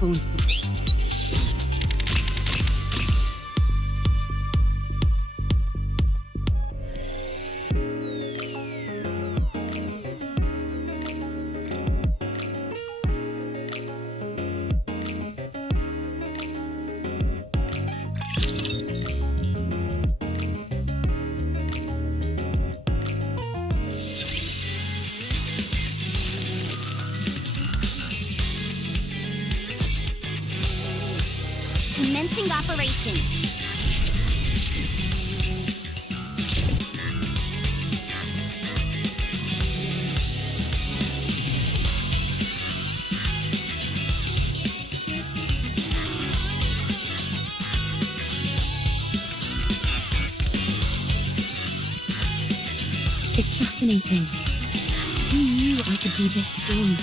pomysłu. Commencing operation. It's fascinating. Who knew I could be this strong?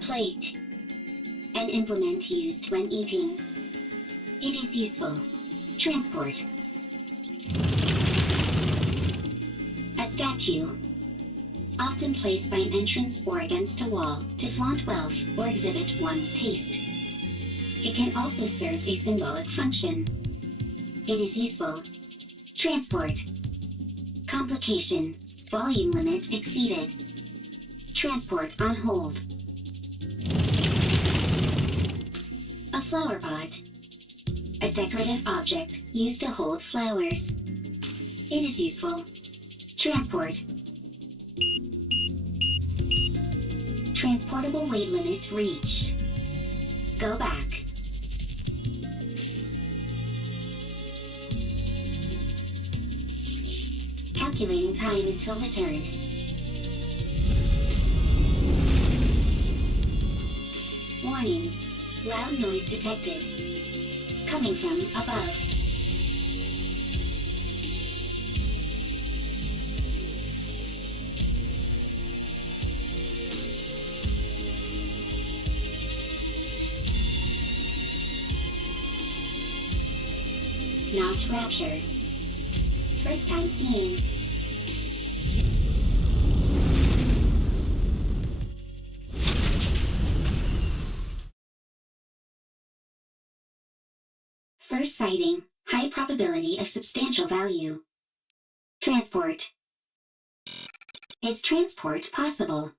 Plate. An implement used when eating. It is useful. Transport. A statue. Often placed by an entrance or against a wall to flaunt wealth or exhibit one's taste. It can also serve a symbolic function. It is useful. Transport. Complication. Volume limit exceeded. Transport on hold. A flower pot. A decorative object used to hold flowers. It is useful. Transport. Transportable weight limit reached. Go back. Calculating time until return. Warning. Loud noise detected. Coming from above. Not rapture. First time seeing. First sighting, high probability of substantial value. Transport. Is transport possible?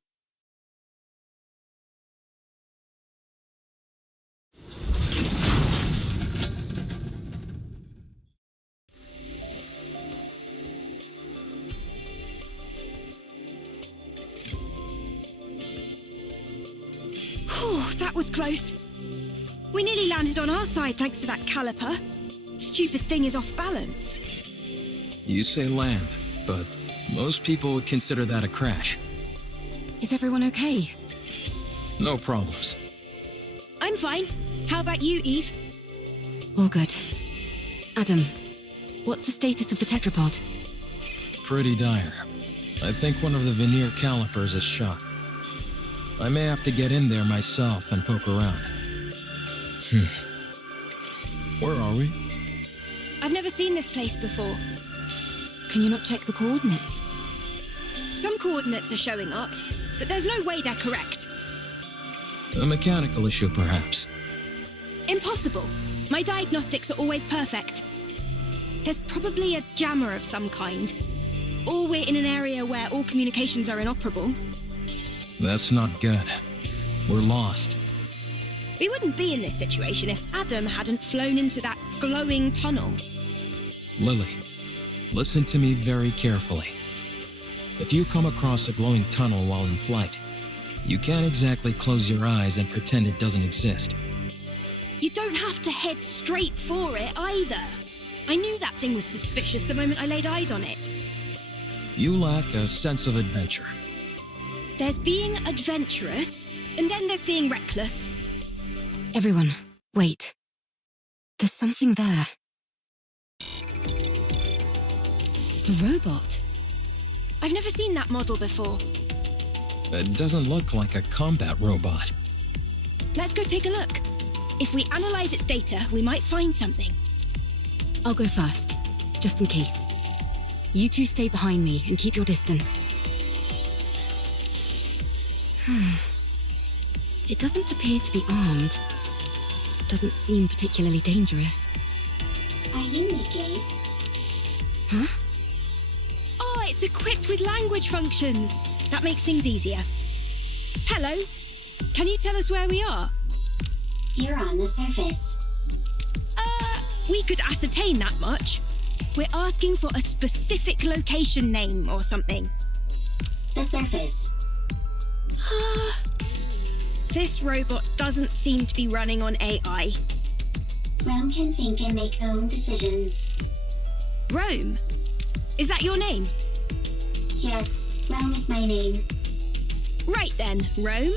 Whew, that was close. We nearly landed on our side thanks to that caliper. Stupid thing is off balance. You say land, but most people would consider that a crash. Is everyone okay? No problems. I'm fine. How about you, Eve? All good. Adam, what's the status of the tetrapod? Pretty dire. I think one of the Nier calipers is shot. I may have to get in there myself and poke around. Where are we? I've never seen this place before. Can you not check the coordinates? Some coordinates are showing up, but there's no way they're correct. A mechanical issue, perhaps. Impossible. My diagnostics are always perfect. There's probably a jammer of some kind. Or we're in an area where all communications are inoperable. That's not good. We're lost. We wouldn't be in this situation if Adam hadn't flown into that glowing tunnel. Lily, listen to me very carefully. If you come across a glowing tunnel while in flight, you can't exactly close your eyes and pretend it doesn't exist. You don't have to head straight for it either. I knew that thing was suspicious the moment I laid eyes on it. You lack a sense of adventure. There's being adventurous, and then there's being reckless. Everyone, wait. There's something there. A robot? I've never seen that model before. It doesn't look like a combat robot. Let's go take a look. If we analyze its data, we might find something. I'll go first, just in case. You two stay behind me and keep your distance. It doesn't appear to be armed. Doesn't seem particularly dangerous. Are you Nikke's? Huh? Oh, it's equipped with language functions. That makes things easier. Hello. Can you tell us where we are? You're on the surface. We could ascertain that much. We're asking for a specific location name or something. The surface. This robot doesn't seem to be running on AI. Rome can think and make own decisions. Rome? Is that your name? Yes, Rome is my name. Right then, Rome.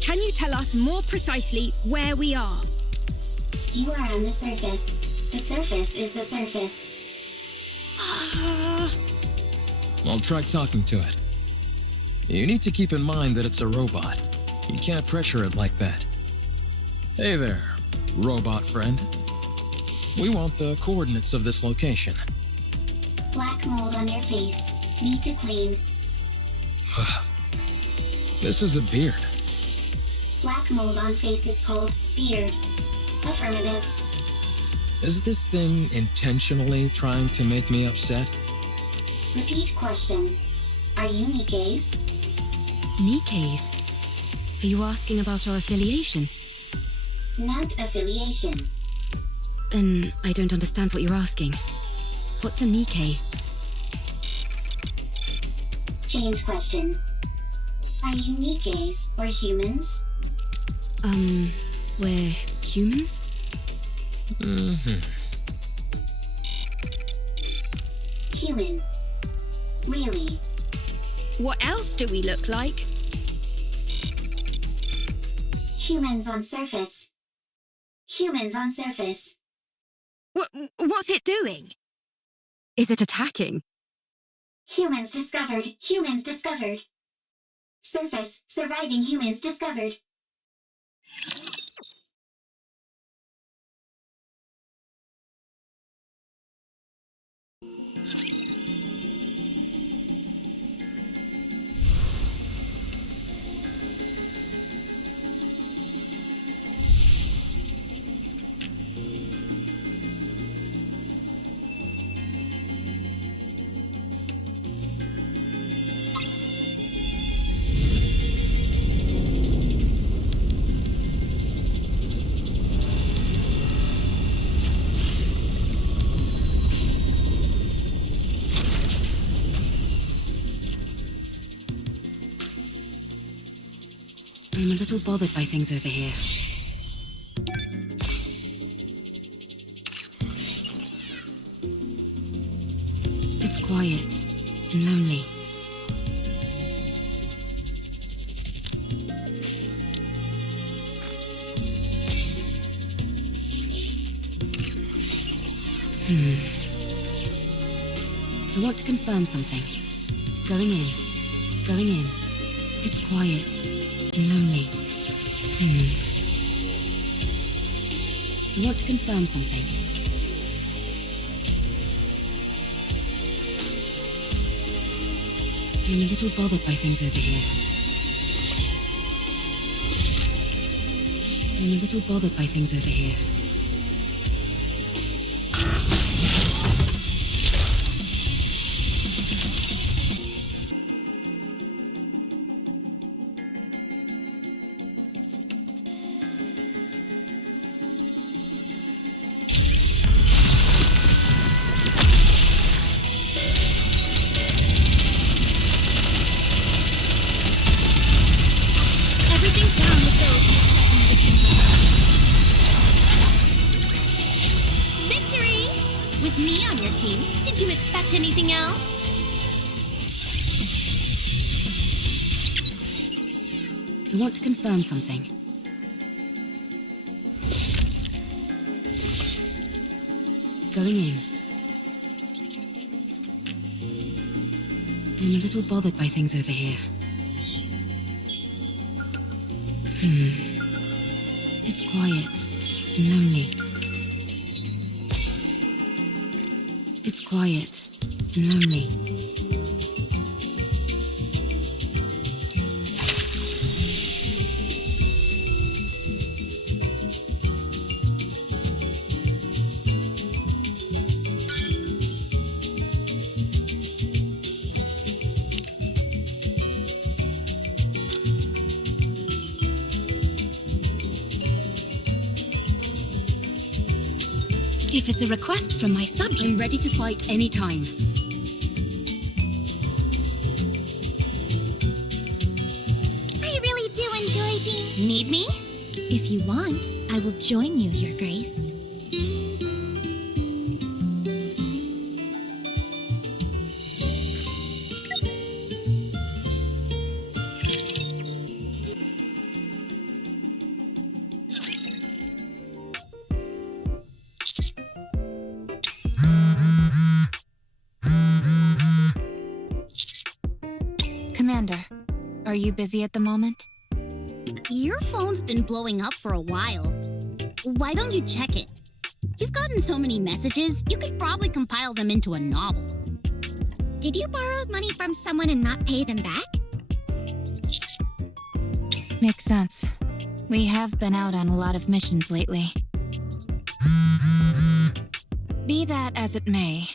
Can you tell us more precisely where we are? You are on the surface. The surface is the surface. I'll try talking to it. You need to keep in mind that it's a robot. You can't pressure it like that. Hey there, robot friend. We want the coordinates of this location. Black mold on your face. Need to clean. This is a beard. Black mold on face is called beard. Affirmative. Is this thing intentionally trying to make me upset? Repeat question. Are you Nikke's? Nikke's? Are you asking about our affiliation? Not affiliation. Then I don't understand what you're asking. What's a Nikke? Change question. Are you Nikke's or humans? We're humans? Human. Really? What else do we look like? Humans on surface. Humans on surface. What's it doing? Is it attacking? Humans discovered. Humans discovered. Surface. Surviving humans discovered. I'm a little bothered by things over here. It's quiet and lonely. I want to confirm something. Going in. Going in. It's quiet and lonely. I want to confirm something. I'm a little bothered by things over here. I'm a little bothered by things over here. Everything's down with those Victory! With me on your team, did you expect anything else? I want to confirm something. Going in. I'm a little bothered by things over here. It's quiet and lonely. It's quiet and lonely. If it's a request from my subject... I'm ready to fight anytime. I really do enjoy being... Need me? If you want, I will join you, Your Grace. Commander, are you busy at the moment? Your phone's been blowing up for a while. Why don't you check it? You've gotten so many messages, you could probably compile them into a novel. Did you borrow money from someone and not pay them back? Makes sense. We have been out on a lot of missions lately. Be that as it may,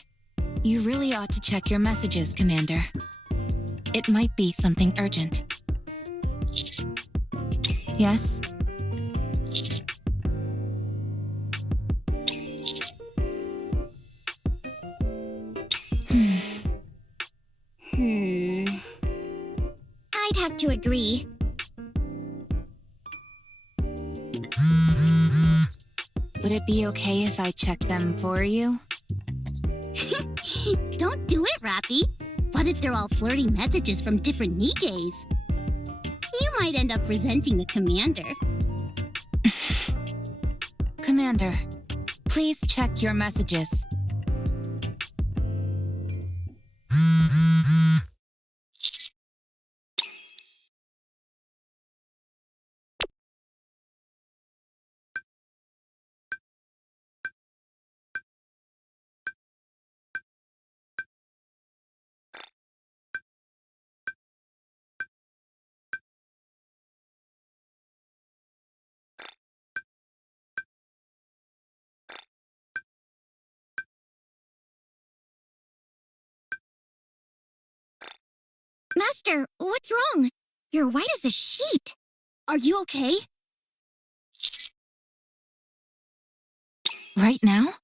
you really ought to check your messages, Commander. It might be something urgent. Yes? I'd have to agree. Would it be okay if I check them for you? Don't do it, Rappy. What if they're all flirty messages from different Nikkes? You might end up resenting the commander. Commander, please check your messages. Master, what's wrong? You're white as a sheet. Are you okay? Right now?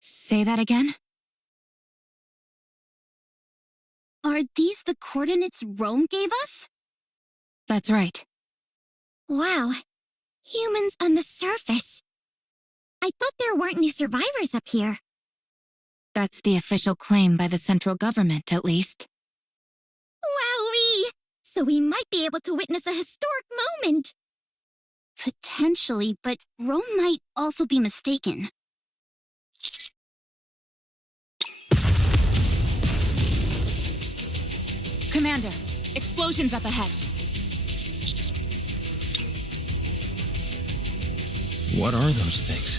Say that again? Are these the coordinates Rome gave us? That's right. Wow. Humans on the surface. I thought there weren't any survivors up here. That's the official claim by the central government, at least. Wowee! So we might be able to witness a historic moment. Potentially, but Rome might also be mistaken. Commander, explosions up ahead. What are those things?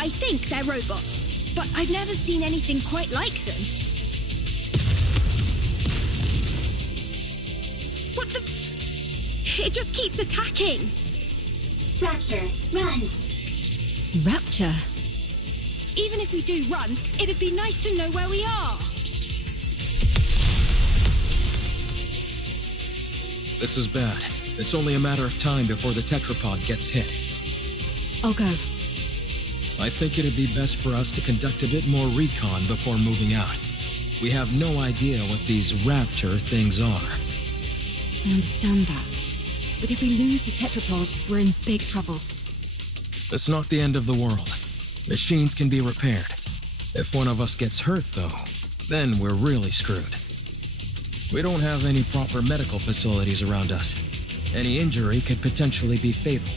I think they're robots, but I've never seen anything quite like them. What the? It just keeps attacking. Rapture, run! Rapture? Even if we do run, it'd be nice to know where we are. This is bad. It's only a matter of time before the tetrapod gets hit. I'll go. I think it'd be best for us to conduct a bit more recon before moving out. We have no idea what these rapture things are. I understand that. But if we lose the tetrapod, we're in big trouble. It's not the end of the world. Machines can be repaired. If one of us gets hurt, though, then we're really screwed. We don't have any proper medical facilities around us. Any injury could potentially be fatal.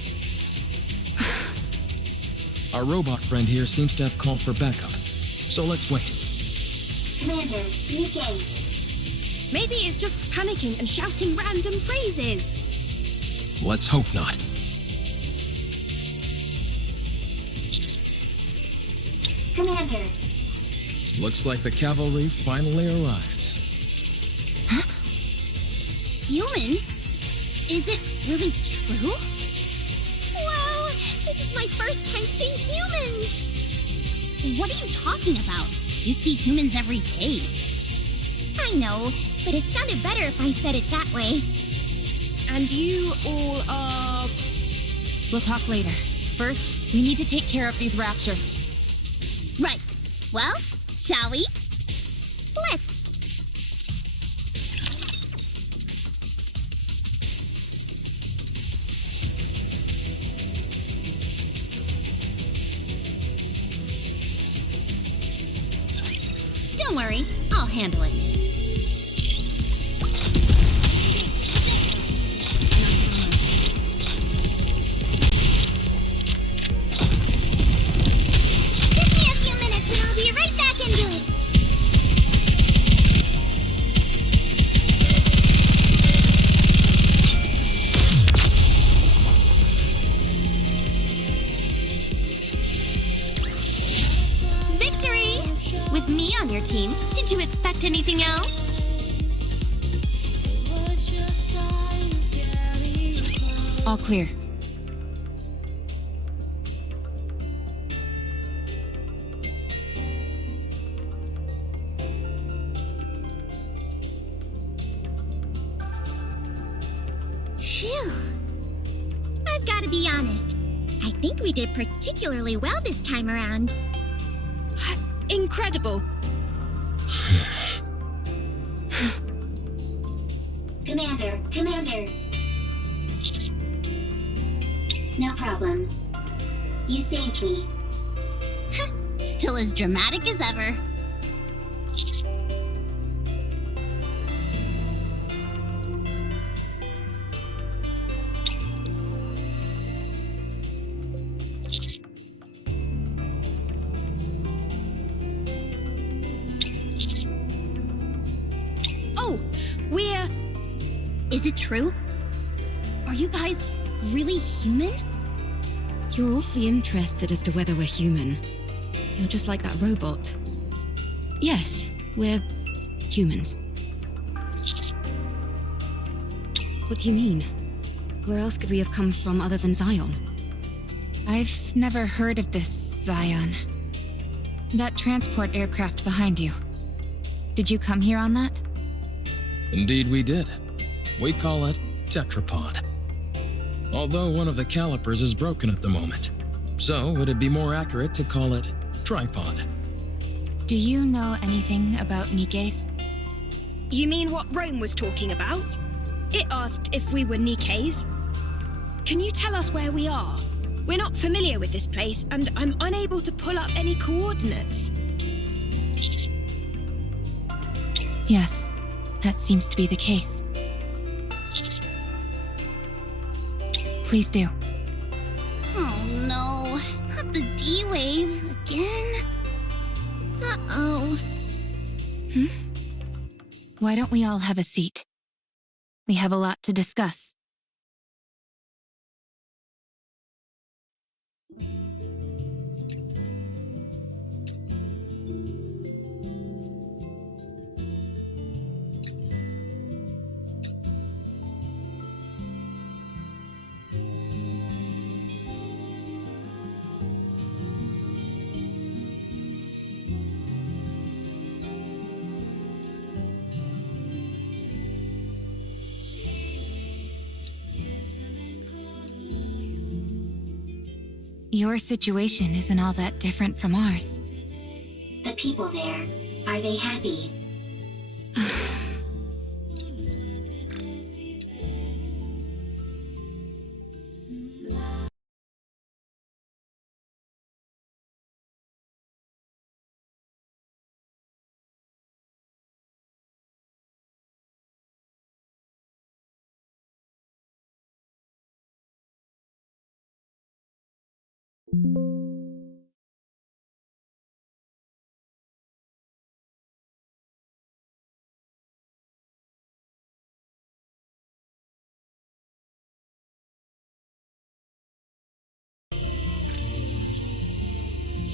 Our robot friend here seems to have called for backup, so let's wait. Commander, Nikke. Maybe it's just panicking and shouting random phrases. Let's hope not. Commander, Looks like the cavalry finally arrived. Humans? Is it really true? Wow, this is my first time seeing humans! What are you talking about? You see humans every day. I know, but it sounded better if I said it that way. And you all are... We'll talk later. First, we need to take care of these raptures. Right. Well, shall we? Let's. Don't worry, I'll handle it. Give me a few minutes and I'll be right back into it. Victory! With me on your team, did you expect anything else? All clear. Phew. I've got to be honest. I think we did particularly well this time around. Incredible. Commander. No problem. You saved me. Still as dramatic as ever. Oh, we're... Is it true? Are you guys really human? You're awfully interested as to whether we're human. You're just like that robot. Yes, we're humans. What do you mean? Where else could we have come from other than Zion? I've never heard of this Zion. That transport aircraft behind you. Did you come here on that? Indeed we did. We call it tetrapod. Although one of the calipers is broken at the moment. So it'd be more accurate to call it tripod. Do you know anything about Nikke's? You mean what Rome was talking about? It asked if we were Nikke's. Can you tell us where we are? We're not familiar with this place, and I'm unable to pull up any coordinates. Yes, that seems to be the case. Please do. Oh no, not the D-Wave again. Uh-oh. Why don't we all have a seat? We have a lot to discuss. Your situation isn't all that different from ours. The people there, are they happy?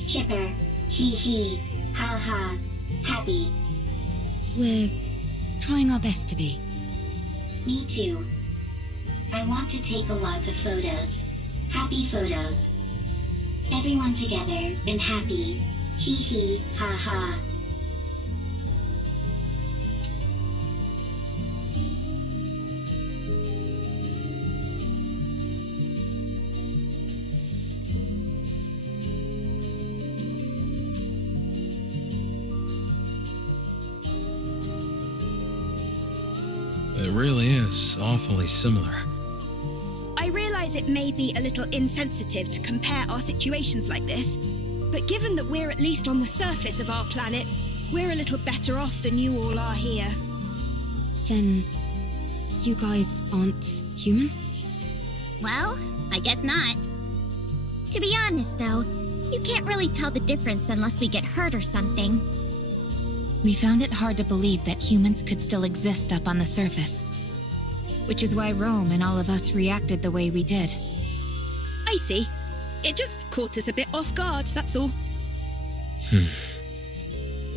Chipper, hee hee, ha ha, happy. We're trying our best to be. Me too. I want to take a lot of photos. Happy photos. Everyone together and happy. Hee hee, ha ha. It really is awfully similar. I realize it may be a little insensitive to compare our situations like this, but given that we're at least on the surface of our planet, we're a little better off than you all are here. Then, you guys aren't human? Well, I guess not. To be honest, though, you can't really tell the difference unless we get hurt or something. We found it hard to believe that humans could still exist up on the surface. Which is why Rome and all of us reacted the way we did. I see. It just caught us a bit off guard, that's all.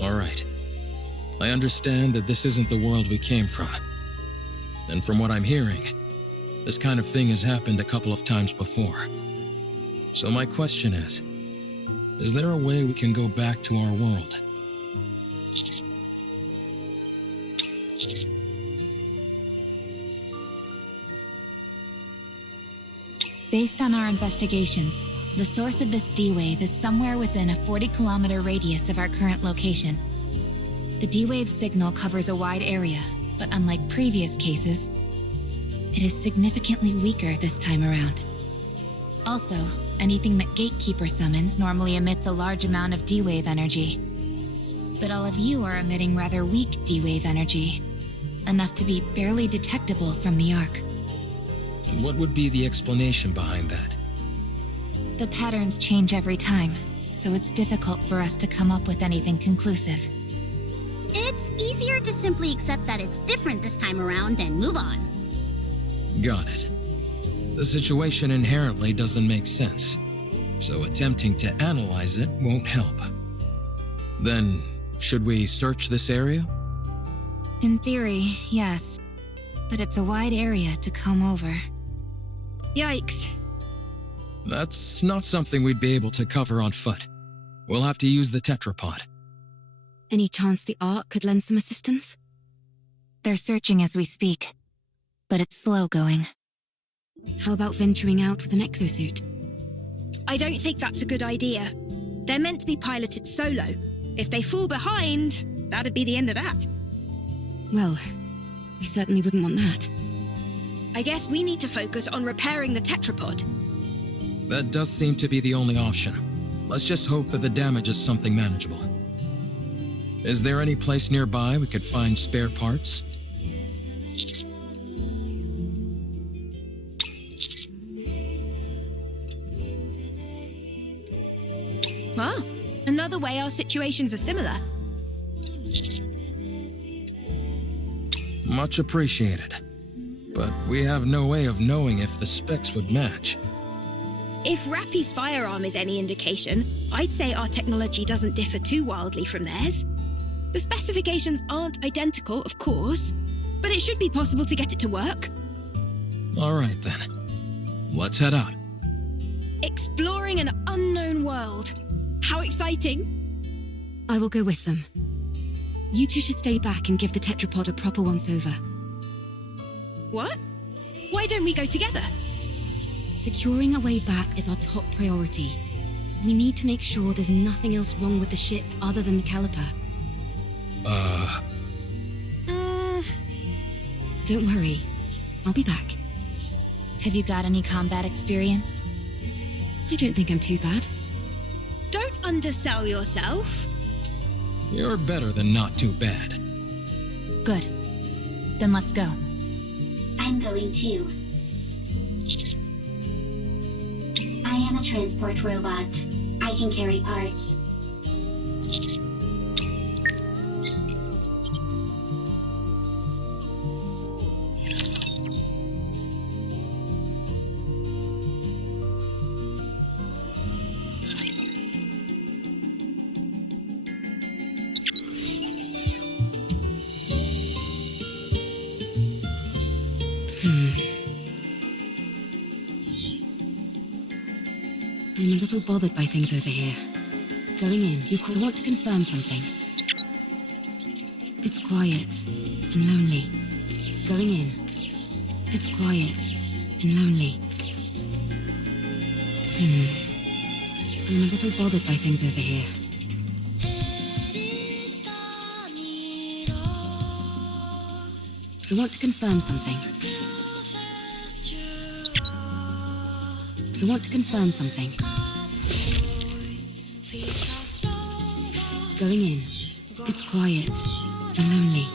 All right. I understand that this isn't the world we came from. And from what I'm hearing, this kind of thing has happened a couple of times before. So my question is there a way we can go back to our world? Based on our investigations, the source of this D-Wave is somewhere within a 40-kilometer radius of our current location. The D-Wave signal covers a wide area, but unlike previous cases, it is significantly weaker this time around. Also, anything that Gatekeeper summons normally emits a large amount of D-Wave energy. But all of you are emitting rather weak D-Wave energy, enough to be barely detectable from the Ark. And what would be the explanation behind that? The patterns change every time, so it's difficult for us to come up with anything conclusive. It's easier to simply accept that it's different this time around and move on. Got it. The situation inherently doesn't make sense, so attempting to analyze it won't help. Then, should we search this area? In theory, yes. But it's a wide area to comb over. Yikes. That's not something we'd be able to cover on foot. We'll have to use the tetrapod. Any chance the Ark could lend some assistance? They're searching as we speak, but it's slow going. How about venturing out with an exosuit? I don't think that's a good idea. They're meant to be piloted solo. If they fall behind, that'd be the end of that. Well, we certainly wouldn't want that. I guess we need to focus on repairing the tetrapod. That does seem to be the only option. Let's just hope that the damage is something manageable. Is there any place nearby we could find spare parts? Ah, another way our situations are similar. Much appreciated. But we have no way of knowing if the specs would match. If Rappy's firearm is any indication, I'd say our technology doesn't differ too wildly from theirs. The specifications aren't identical, of course, but it should be possible to get it to work. All right then. Let's head out. Exploring an unknown world. How exciting! I will go with them. You two should stay back and give the tetrapod a proper once-over. What? Why don't we go together? Securing a way back is our top priority. We need to make sure there's nothing else wrong with the ship other than the caliper. Don't worry. I'll be back. Have you got any combat experience? I don't think I'm too bad. Don't undersell yourself. You're better than not too bad. Good. Then let's go. I'm going too. I am a transport robot. I can carry parts. I'm a little bothered by things over here. Going in, I want to confirm something. It's quiet and lonely. Going in, it's quiet and lonely. I'm a little bothered by things over here. I want to confirm something. I want to confirm something. Going in, it's quiet and lonely.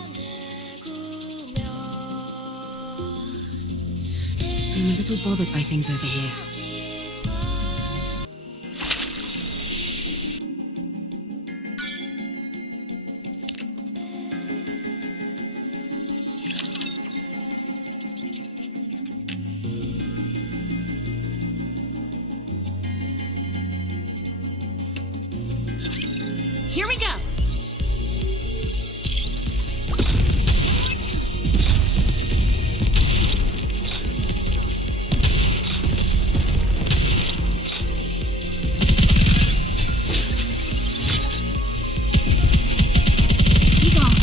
I'm a little bothered by things over here. Here we go! Be gone.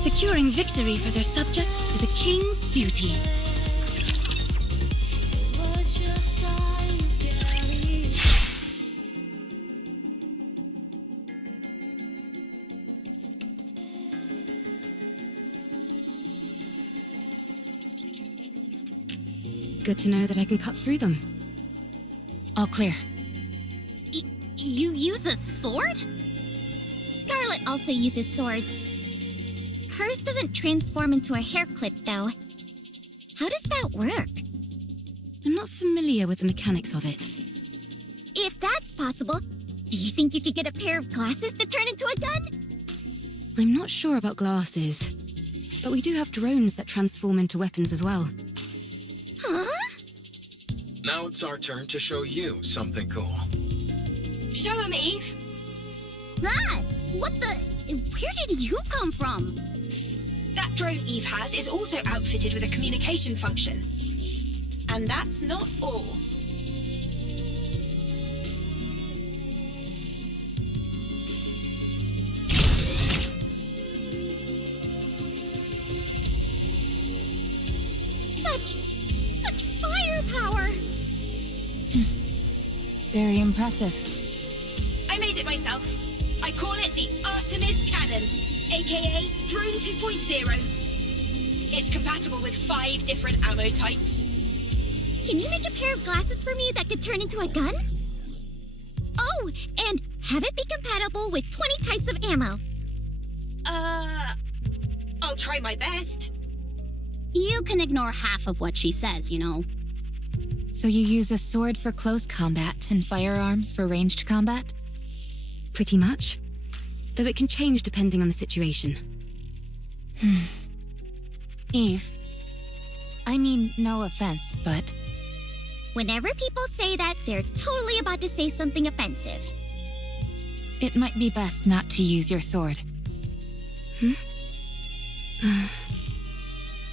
Securing victory for their subjects is a king's duty. Good to know that I can cut through them. All clear. You use a sword? Scarlet also uses swords. Hers doesn't transform into a hair clip, though. How does that work? I'm not familiar with the mechanics of it. If that's possible, do you think you could get a pair of glasses to turn into a gun? I'm not sure about glasses, but we do have drones that transform into weapons as well. Huh? Now it's our turn to show you something cool. Show him, Eve. Ah! What the... Where did you come from? That drone Eve has is also outfitted with a communication function. And that's not all. Such firepower! Very impressive. I made it myself. I call it the Artemis Cannon, aka Drone 2.0. It's compatible with 5 different ammo types. Can you make a pair of glasses for me that could turn into a gun? Oh, and have it be compatible with 20 types of ammo. I'll try my best. You can ignore half of what she says, you know. So you use a sword for close combat and firearms for ranged combat? Pretty much. Though it can change depending on the situation. Eve, I mean, no offense, but Whenever people say that, they're totally about to say something offensive. it might be best not to use your sword.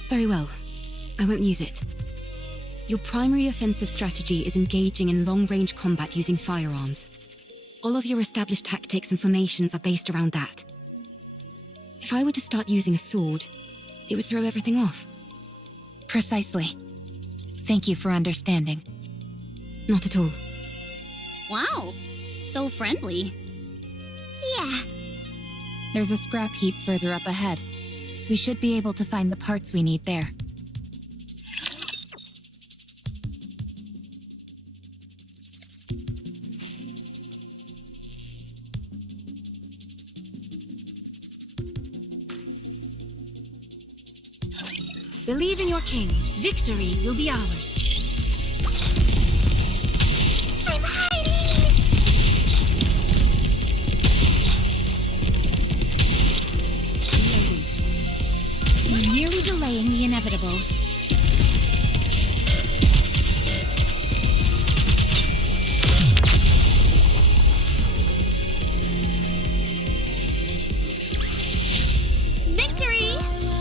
Very well. I won't use it. Your primary offensive strategy is engaging in long-range combat using firearms. All of your established tactics and formations are based around that. If I were to start using a sword, it would throw everything off. Precisely. Thank you for understanding. Not at all. Wow, so friendly. Yeah, There's a scrap heap further up ahead. We should be able to find the parts we need there. Believe in your king. Victory will be ours. I'm hiding! You're merely delaying the inevitable. Victory!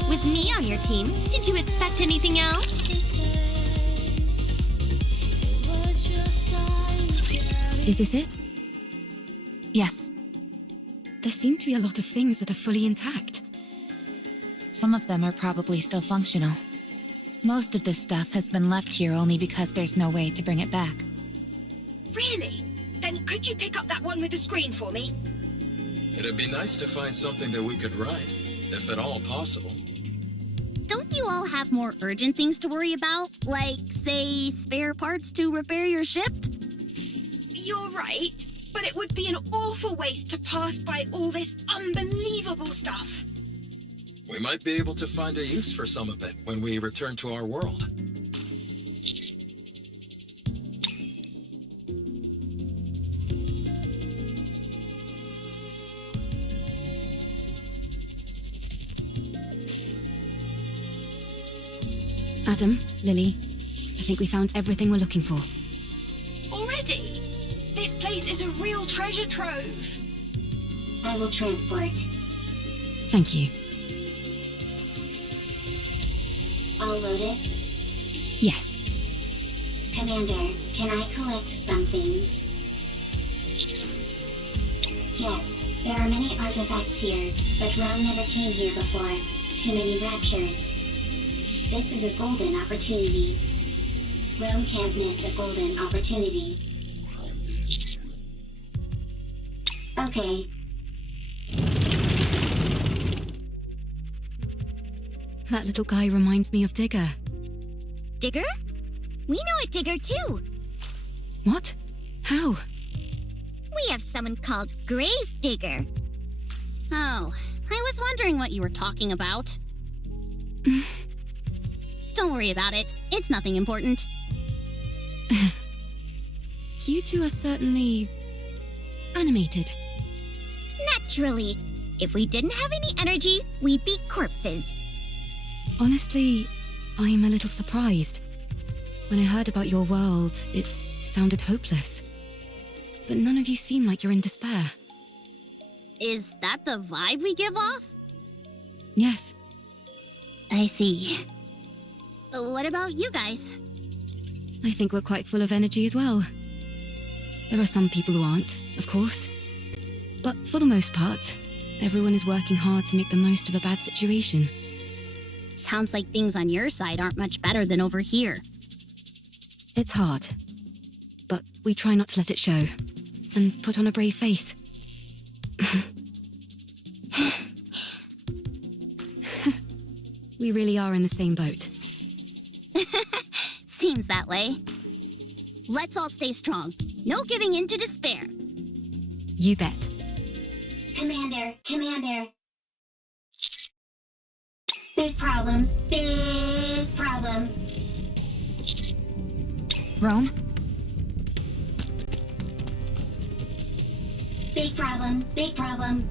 With me on your team, did you expect anything else? Is this it? Yes, There seem to be a lot of things that are fully intact. some of them are probably still functional. Most of this stuff has been left here only because there's no way to bring it back. Really? Then could you pick up that one with the screen for me? It'd be nice to find something that we could ride, if at all possible. Don't you all have more urgent things to worry about? Like, say, spare parts to repair your ship? You're right, but it would be an awful waste to pass by all this unbelievable stuff. We might be able to find a use for some of it when we return to our world. Adam, Lily, I think we found everything we're looking for. Already? This place is a real treasure trove. I will transport. Thank you. All loaded? Yes. Commander, can I collect some things? Yes, there are many artifacts here, but Rome never came here before. Too many raptures. This is a golden opportunity. Rome can't miss a golden opportunity. Okay, That little guy reminds me of Digger. Digger? We know a Digger too. What? How? We have someone called Grave Digger. Oh, I was wondering what you were talking about. Don't worry about it. It's nothing important. You two are certainly animated. Naturally. If we didn't have any energy, we'd be corpses. Honestly, I'm a little surprised. When I heard about your world, it sounded hopeless. But none of you seem like you're in despair. Is that the vibe we give off? Yes, I see. What about you guys? I think we're quite full of energy as well. There are some people who aren't, of course. But for the most part, everyone is working hard to make the most of a bad situation. Sounds like things on your side aren't much better than over here. It's hard, but we try not to let it show, and put on a brave face. We really are in the same boat. Seems that way. Let's all stay strong. No giving in to despair. You bet. Commander. Big problem. Rome? Big problem.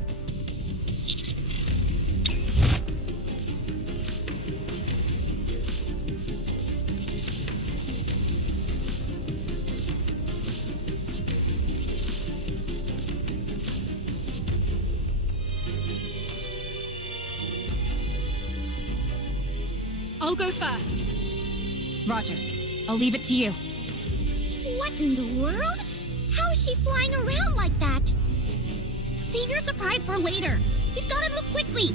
I'll go first. Roger. I'll leave it to you. What in the world? How is she flying around like that? Save your surprise for later. We've got to move quickly.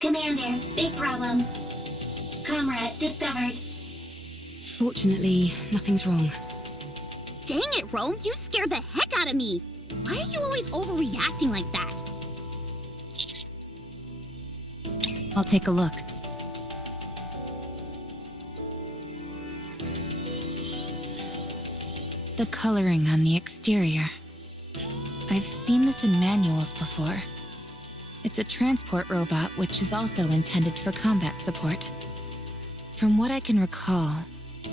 Commander, big problem. Comrade discovered. Fortunately, nothing's wrong. Dang it, Rome, you scared the heck out of me. Why are you always overreacting like that? I'll take a look. The coloring on the exterior. I've seen this in manuals before. It's a transport robot which is also intended for combat support. From what I can recall,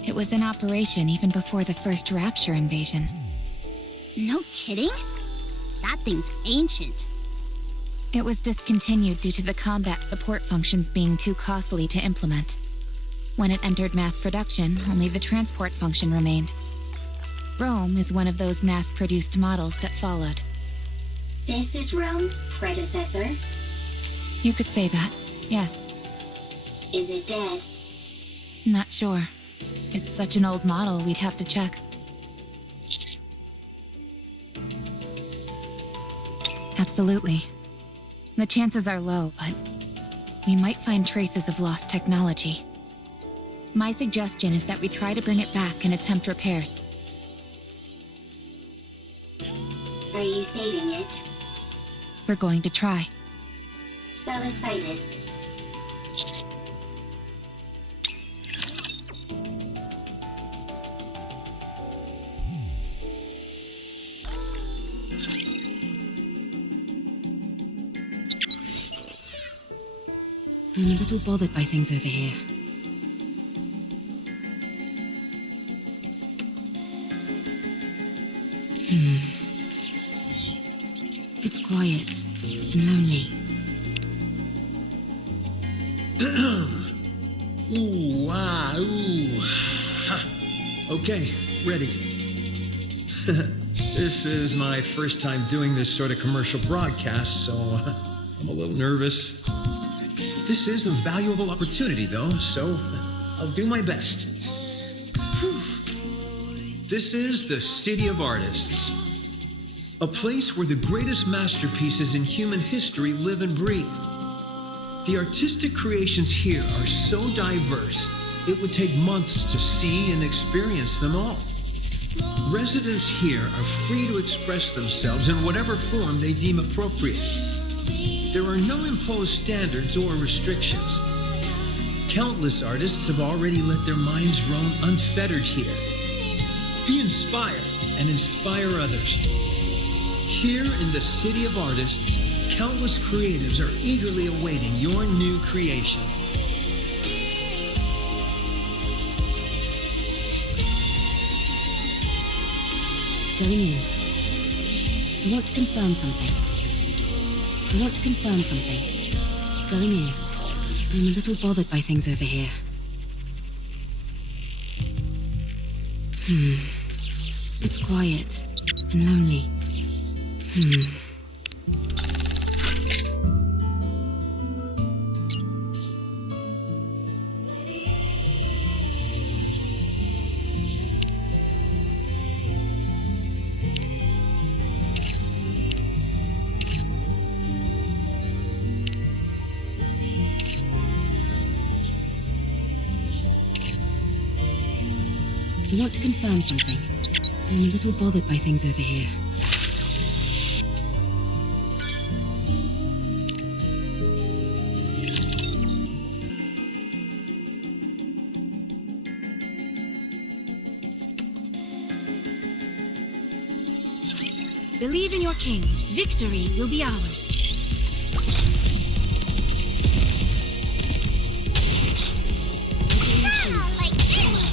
it was in operation even before the first Rapture invasion. No kidding? That thing's ancient. It was discontinued due to the combat support functions being too costly to implement. When it entered mass production, only the transport function remained. Rome is one of those mass-produced models that followed. This is Rome's predecessor. You could say that, yes. Is it dead? Not sure. It's such an old model, we'd have to check. Absolutely. The chances are low, but we might find traces of lost technology. My suggestion is that we try to bring it back and attempt repairs. Are you saving it? We're going to try. So excited. I'm a little bothered by things over here. It's quiet and lonely. Ooh, ah, ooh. Ha. Okay, ready. This is my first time doing this sort of commercial broadcast, so I'm a little nervous. This is a valuable opportunity, though, so I'll do my best. Whew. This is the City of Artists, a place where the greatest masterpieces in human history live and breathe. The artistic creations here are so diverse, it would take months to see and experience them all. Residents here are free to express themselves in whatever form they deem appropriate. There are no imposed standards or restrictions. Countless artists have already let their minds roam unfettered here. Be inspired and inspire others. Here in the City of Artists, countless creatives are eagerly awaiting your new creation. Going in. I want to confirm something. Going in. I'm a little bothered by things over here. It's quiet and lonely. I want to confirm something. I'm a little bothered by things over here. Believe in your king. Victory will be ours. Like this!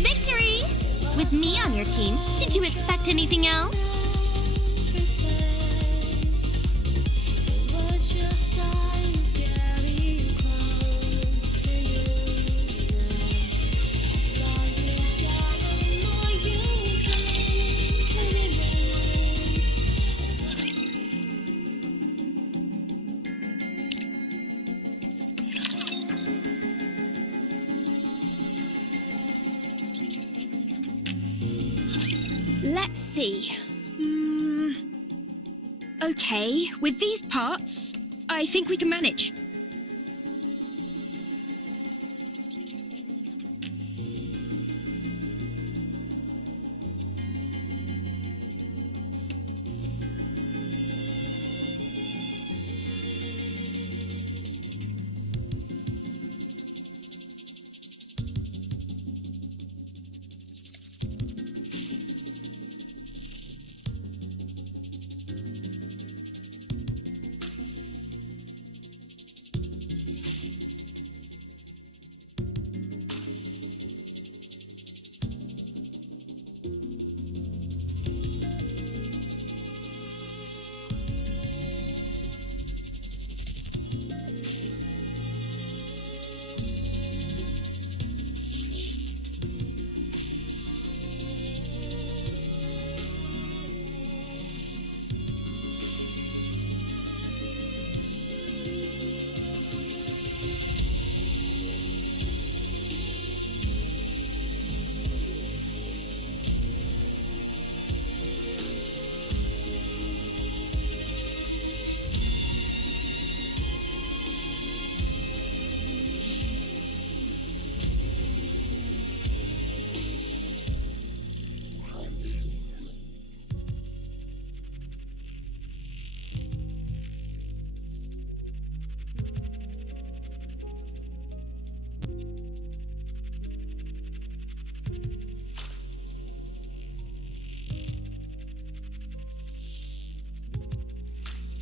Victory! With me on your team, did you expect anything else? Let's see. Okay, with these parts, I think we can manage.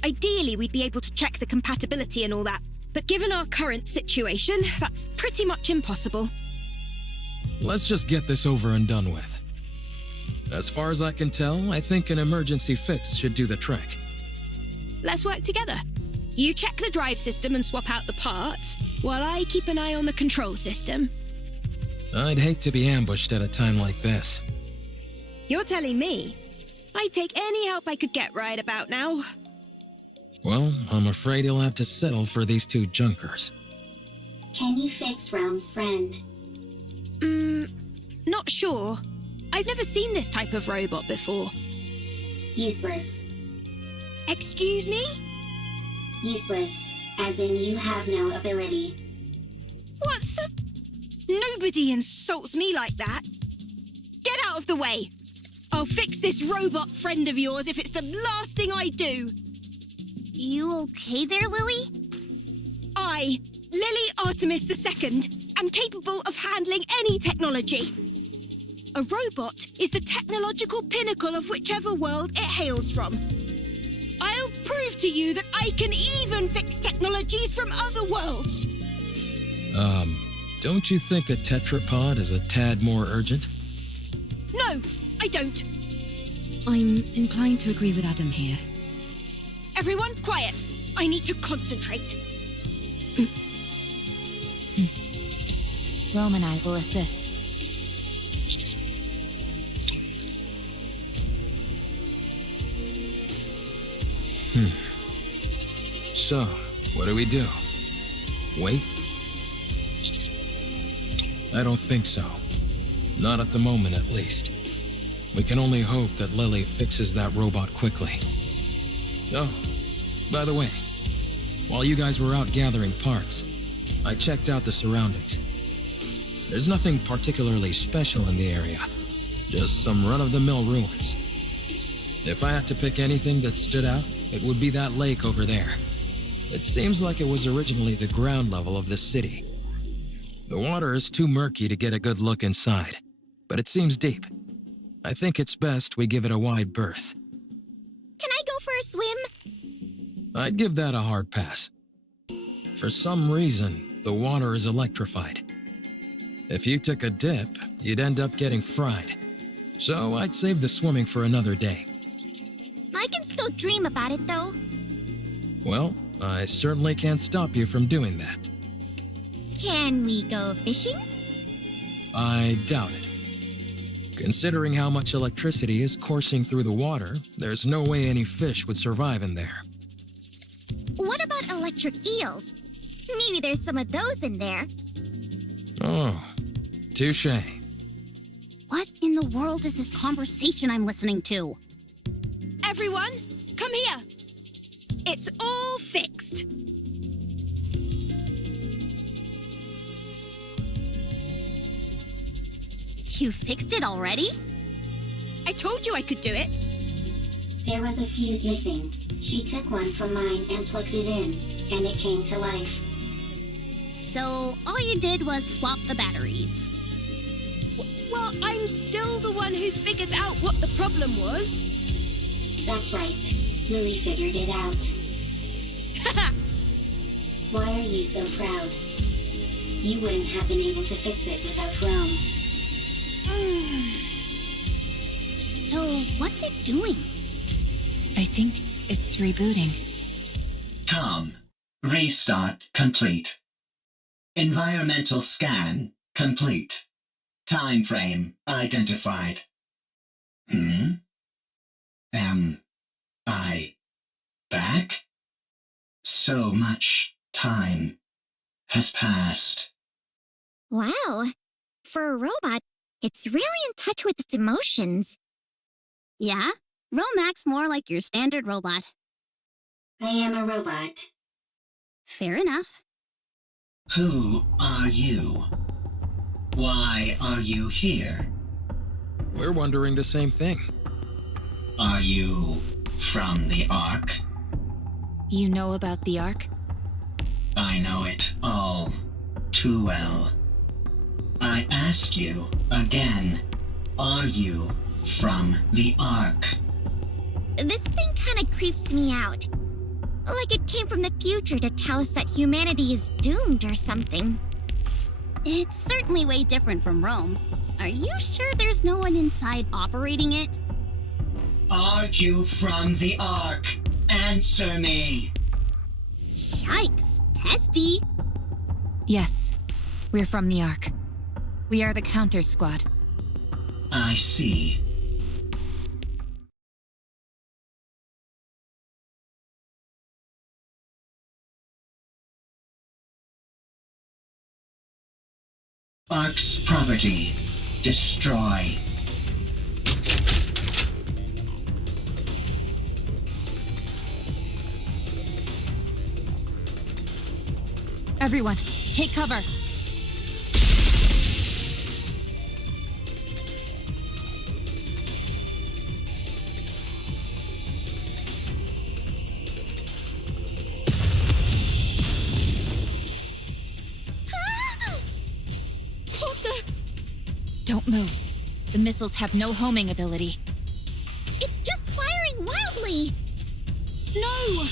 Ideally, we'd be able to check the compatibility and all that, but given our current situation, that's pretty much impossible. Let's just get this over and done with. As far as I can tell, I think an emergency fix should do the trick. Let's work together. You check the drive system and swap out the parts, while I keep an eye on the control system. I'd hate to be ambushed at a time like this. You're telling me? I'd take any help I could get right about now. Well, I'm afraid you'll have to settle for these two junkers. Can you fix Realm's friend? Not sure. I've never seen this type of robot before. Useless. Excuse me? Useless, as in you have no ability. What the? Nobody insults me like that. Get out of the way. I'll fix this robot friend of yours if it's the last thing I do. You okay there, Lily? I, Lily Artemis II, am capable of handling any technology. A robot is the technological pinnacle of whichever world it hails from. I'll prove to you that I can even fix technologies from other worlds. Don't you think the tetrapod is a tad more urgent? No, I don't. I'm inclined to agree with Adam here. Everyone, quiet. I need to concentrate. Rome and I will assist. So, what do we do? Wait? I don't think so. Not at the moment, at least. We can only hope that Lily fixes that robot quickly. Oh, by the way, while you guys were out gathering parts, I checked out the surroundings. There's nothing particularly special in the area, just some run-of-the-mill ruins. If I had to pick anything that stood out, it would be that lake over there. It seems like it was originally the ground level of this city. The water is too murky to get a good look inside, but it seems deep. I think it's best we give it a wide berth. Can I go for a swim? I'd give that a hard pass. For some reason, the water is electrified. If you took a dip, you'd end up getting fried. So I'd save the swimming for another day. I can still dream about it, though. Well, I certainly can't stop you from doing that. Can we go fishing? I doubt it. Considering how much electricity is coursing through the water, there's no way any fish would survive in there. What about electric eels? Maybe there's some of those in there. Oh, touché. What in the world is this conversation I'm listening to? Everyone, come here. It's all fixed. You fixed it already? I told you I could do it. There was a fuse missing. She took one from mine and plugged it in, and it came to life. So all you did was swap the batteries. Well, I'm still the one who figured out what the problem was. That's right. Lily figured it out. Why are you so proud? You wouldn't have been able to fix it without Rome. So what's it doing? I think it's rebooting. Com. Restart complete. Environmental scan complete. Time frame identified. Am I back? So much time has passed. Wow. For a robot, it's really in touch with its emotions. Yeah? Rome acts more like your standard robot. I am a robot. Fair enough. Who are you? Why are you here? We're wondering the same thing. Are you from the Ark? You know about the Ark? I know it all too well. I ask you again, are you from the Ark? This thing kinda creeps me out. Like it came from the future to tell us that humanity is doomed or something. It's certainly way different from Rome. Are you sure there's no one inside operating it? Are you from the Ark? Answer me! Yikes, testy. Yes, we're from the Ark. We are the Counter Squad. I see. Ark's property. Destroy. Everyone, take cover. What the? Don't move. The missiles have no homing ability. It's just firing wildly. No!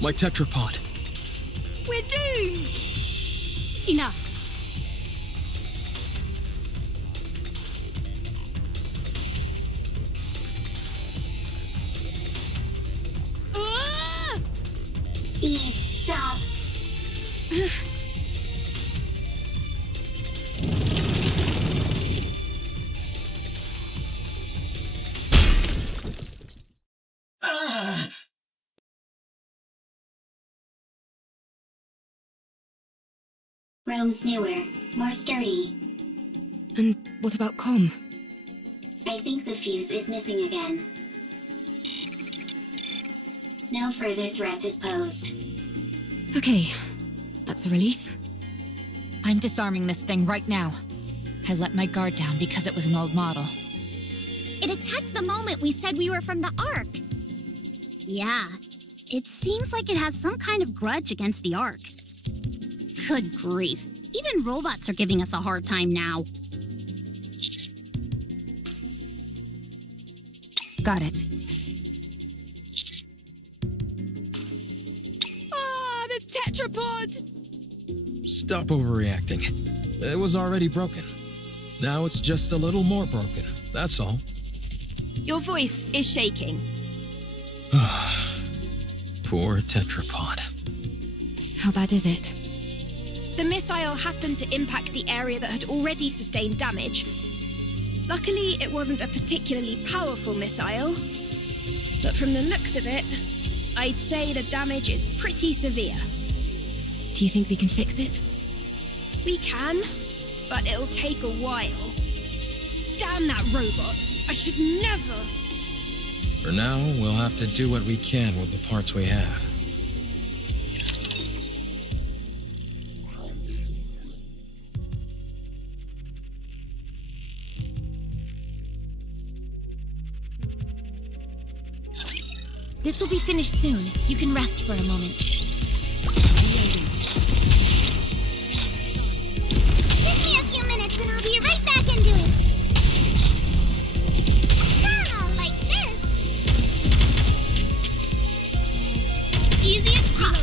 My tetrapod. We're doomed! Enough. Ah! Eve, stop! Ah! Rome's newer, more sturdy. And what about comm? I think the fuse is missing again. No further threat is posed. Okay, that's a relief. I'm disarming this thing right now. I let my guard down because it was an old model. It attacked the moment we said we were from the Ark. Yeah, it seems like it has some kind of grudge against the Ark. Good grief. Even robots are giving us a hard time now. Got it. Ah, the tetrapod! Stop overreacting. It was already broken. Now it's just a little more broken, that's all. Your voice is shaking. Poor tetrapod. How bad is it? The missile happened to impact the area that had already sustained damage. Luckily, it wasn't a particularly powerful missile, but from the looks of it, I'd say the damage is pretty severe. Do you think we can fix it? We can, but it'll take a while. Damn that robot! I should never! For now, we'll have to do what we can with the parts we have. This will be finished soon. You can rest for a moment. Give me a few minutes and I'll be right back into it. Ah, like this. Easy as pop.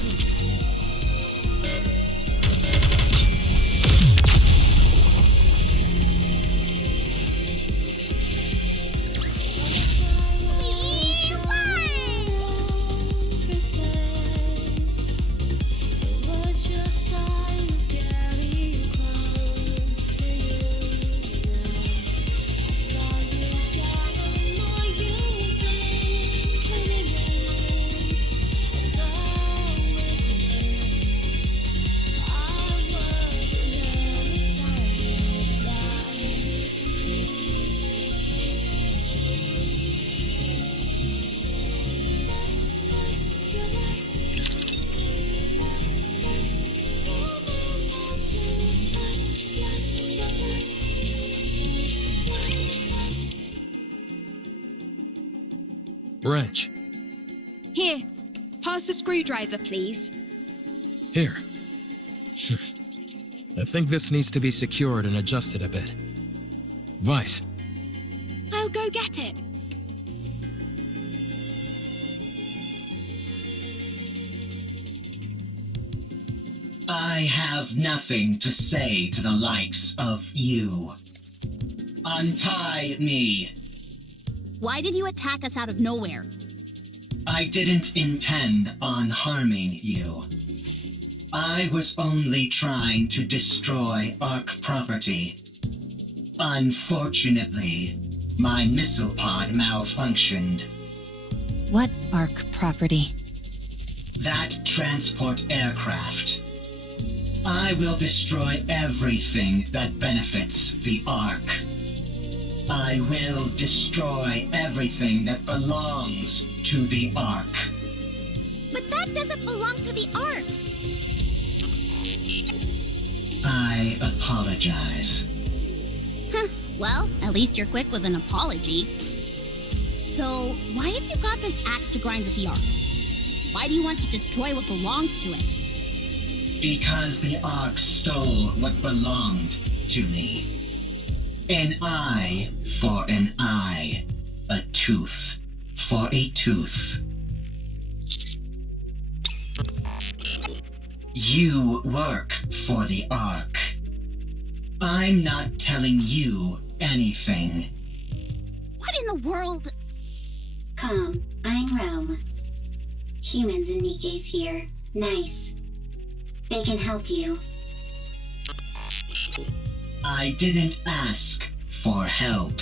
Wrench. Here, pass the screwdriver, please. Here. I think this needs to be secured and adjusted a bit. Vice. I'll go get it. I have nothing to say to the likes of you. Untie me. Why did you attack us out of nowhere? I didn't intend on harming you. I was only trying to destroy Ark property. Unfortunately, my missile pod malfunctioned. What Ark property? That transport aircraft. I will destroy everything that benefits the Ark. I will destroy everything that belongs to the Ark. But that doesn't belong to the Ark. I apologize. Huh. Well, at least you're quick with an apology. So, why have you got this axe to grind with the Ark? Why do you want to destroy what belongs to it? Because the Ark stole what belonged to me. An eye for an eye. A tooth for a tooth. You work for the Ark. I'm not telling you anything. What in the world? Calm, I'm Rome. Humans in Nikke's here. Nice. They can help you. I didn't ask for help.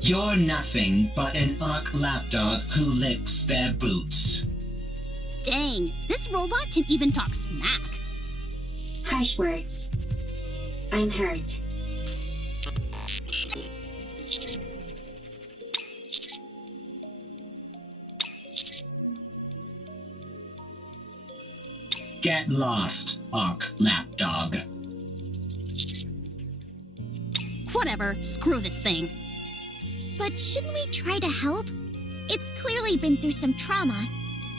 You're nothing but an Ark lapdog who licks their boots. Dang, this robot can even talk smack. Harsh words. I'm hurt. Get lost, Ark Lapdog. Whatever, screw this thing. But shouldn't we try to help? It's clearly been through some trauma.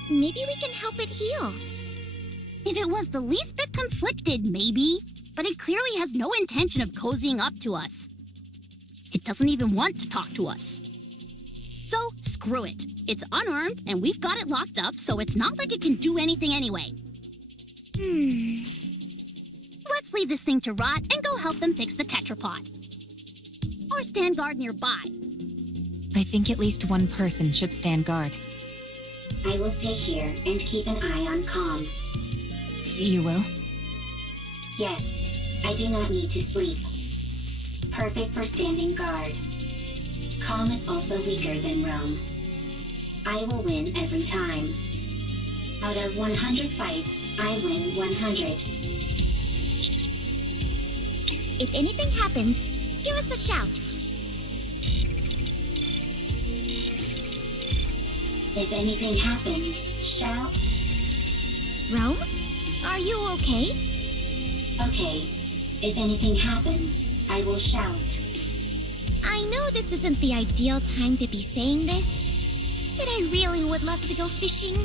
Maybe we can help it heal. If it was the least bit conflicted, maybe. But it clearly has no intention of cozying up to us. It doesn't even want to talk to us. So, screw it. It's unarmed, and we've got it locked up, so it's not like it can do anything anyway. Let's leave this thing to rot and go help them fix the tetrapod. Or stand guard nearby. I think at least one person should stand guard. I will stay here and keep an eye on Calm. You will? Yes, I do not need to sleep. Perfect for standing guard. Calm is also weaker than Rome. I will win every time. Out of 100 fights, I win 100. If anything happens, give us a shout. If anything happens, shout. Rome? Are you okay? Okay. If anything happens, I will shout. I know this isn't the ideal time to be saying this, but I really would love to go fishing.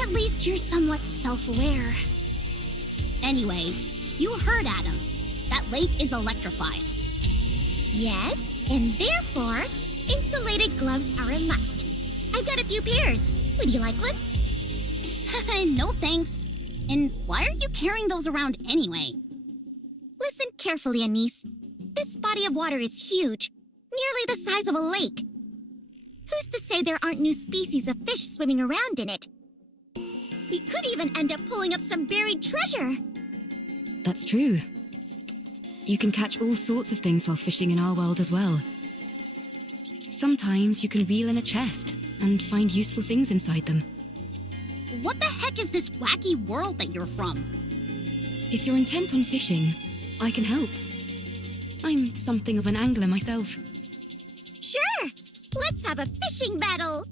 At least you're somewhat self-aware. Anyway, you heard Adam. That lake is electrified. Yes, and therefore, insulated gloves are a must. I've got a few pairs. Would you like one? No thanks. And why are you carrying those around anyway? Listen carefully, Anise. This body of water is huge, nearly the size of a lake. Who's to say there aren't new species of fish swimming around in it? We could even end up pulling up some buried treasure. That's true. You can catch all sorts of things while fishing in our world as well. Sometimes you can reel in a chest and find useful things inside them. What the heck is this wacky world that you're from? If you're intent on fishing, I can help. I'm something of an angler myself. Sure! Let's have a fishing battle!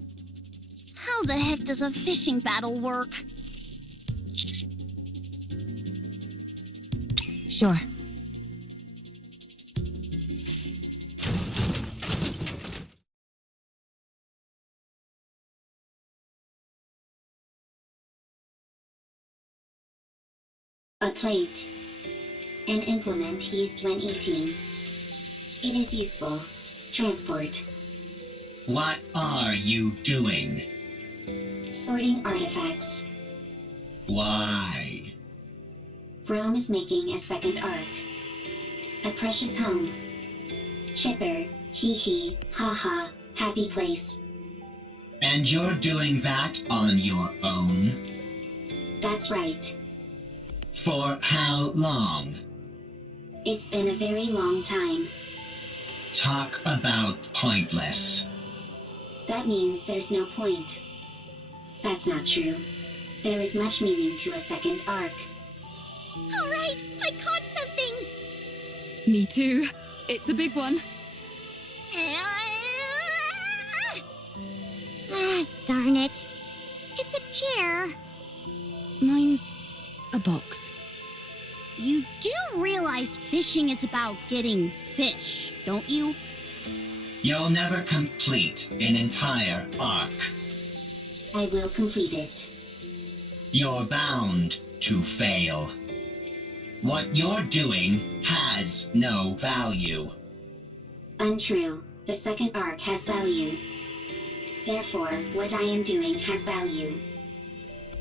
How the heck does a fishing battle work? Sure. A plate. An implement used when eating. It is useful. Transport. What are you doing? Sorting artifacts. Why? Rome is making a second arc. A precious home. Chipper, hee hee, ha ha, happy place. And you're doing that on your own? That's right. For how long? It's been a very long time. Talk about pointless. That means there's no point. That's not true. There is much meaning to a second arc. All right, I caught something! Me too. It's a big one. Darn it. It's a chair. Mine's a box. You do realize fishing is about getting fish, don't you? You'll never complete an entire arc. I will complete it. You're bound to fail. What you're doing has no value. Untrue. The second arc has value. Therefore, what I am doing has value.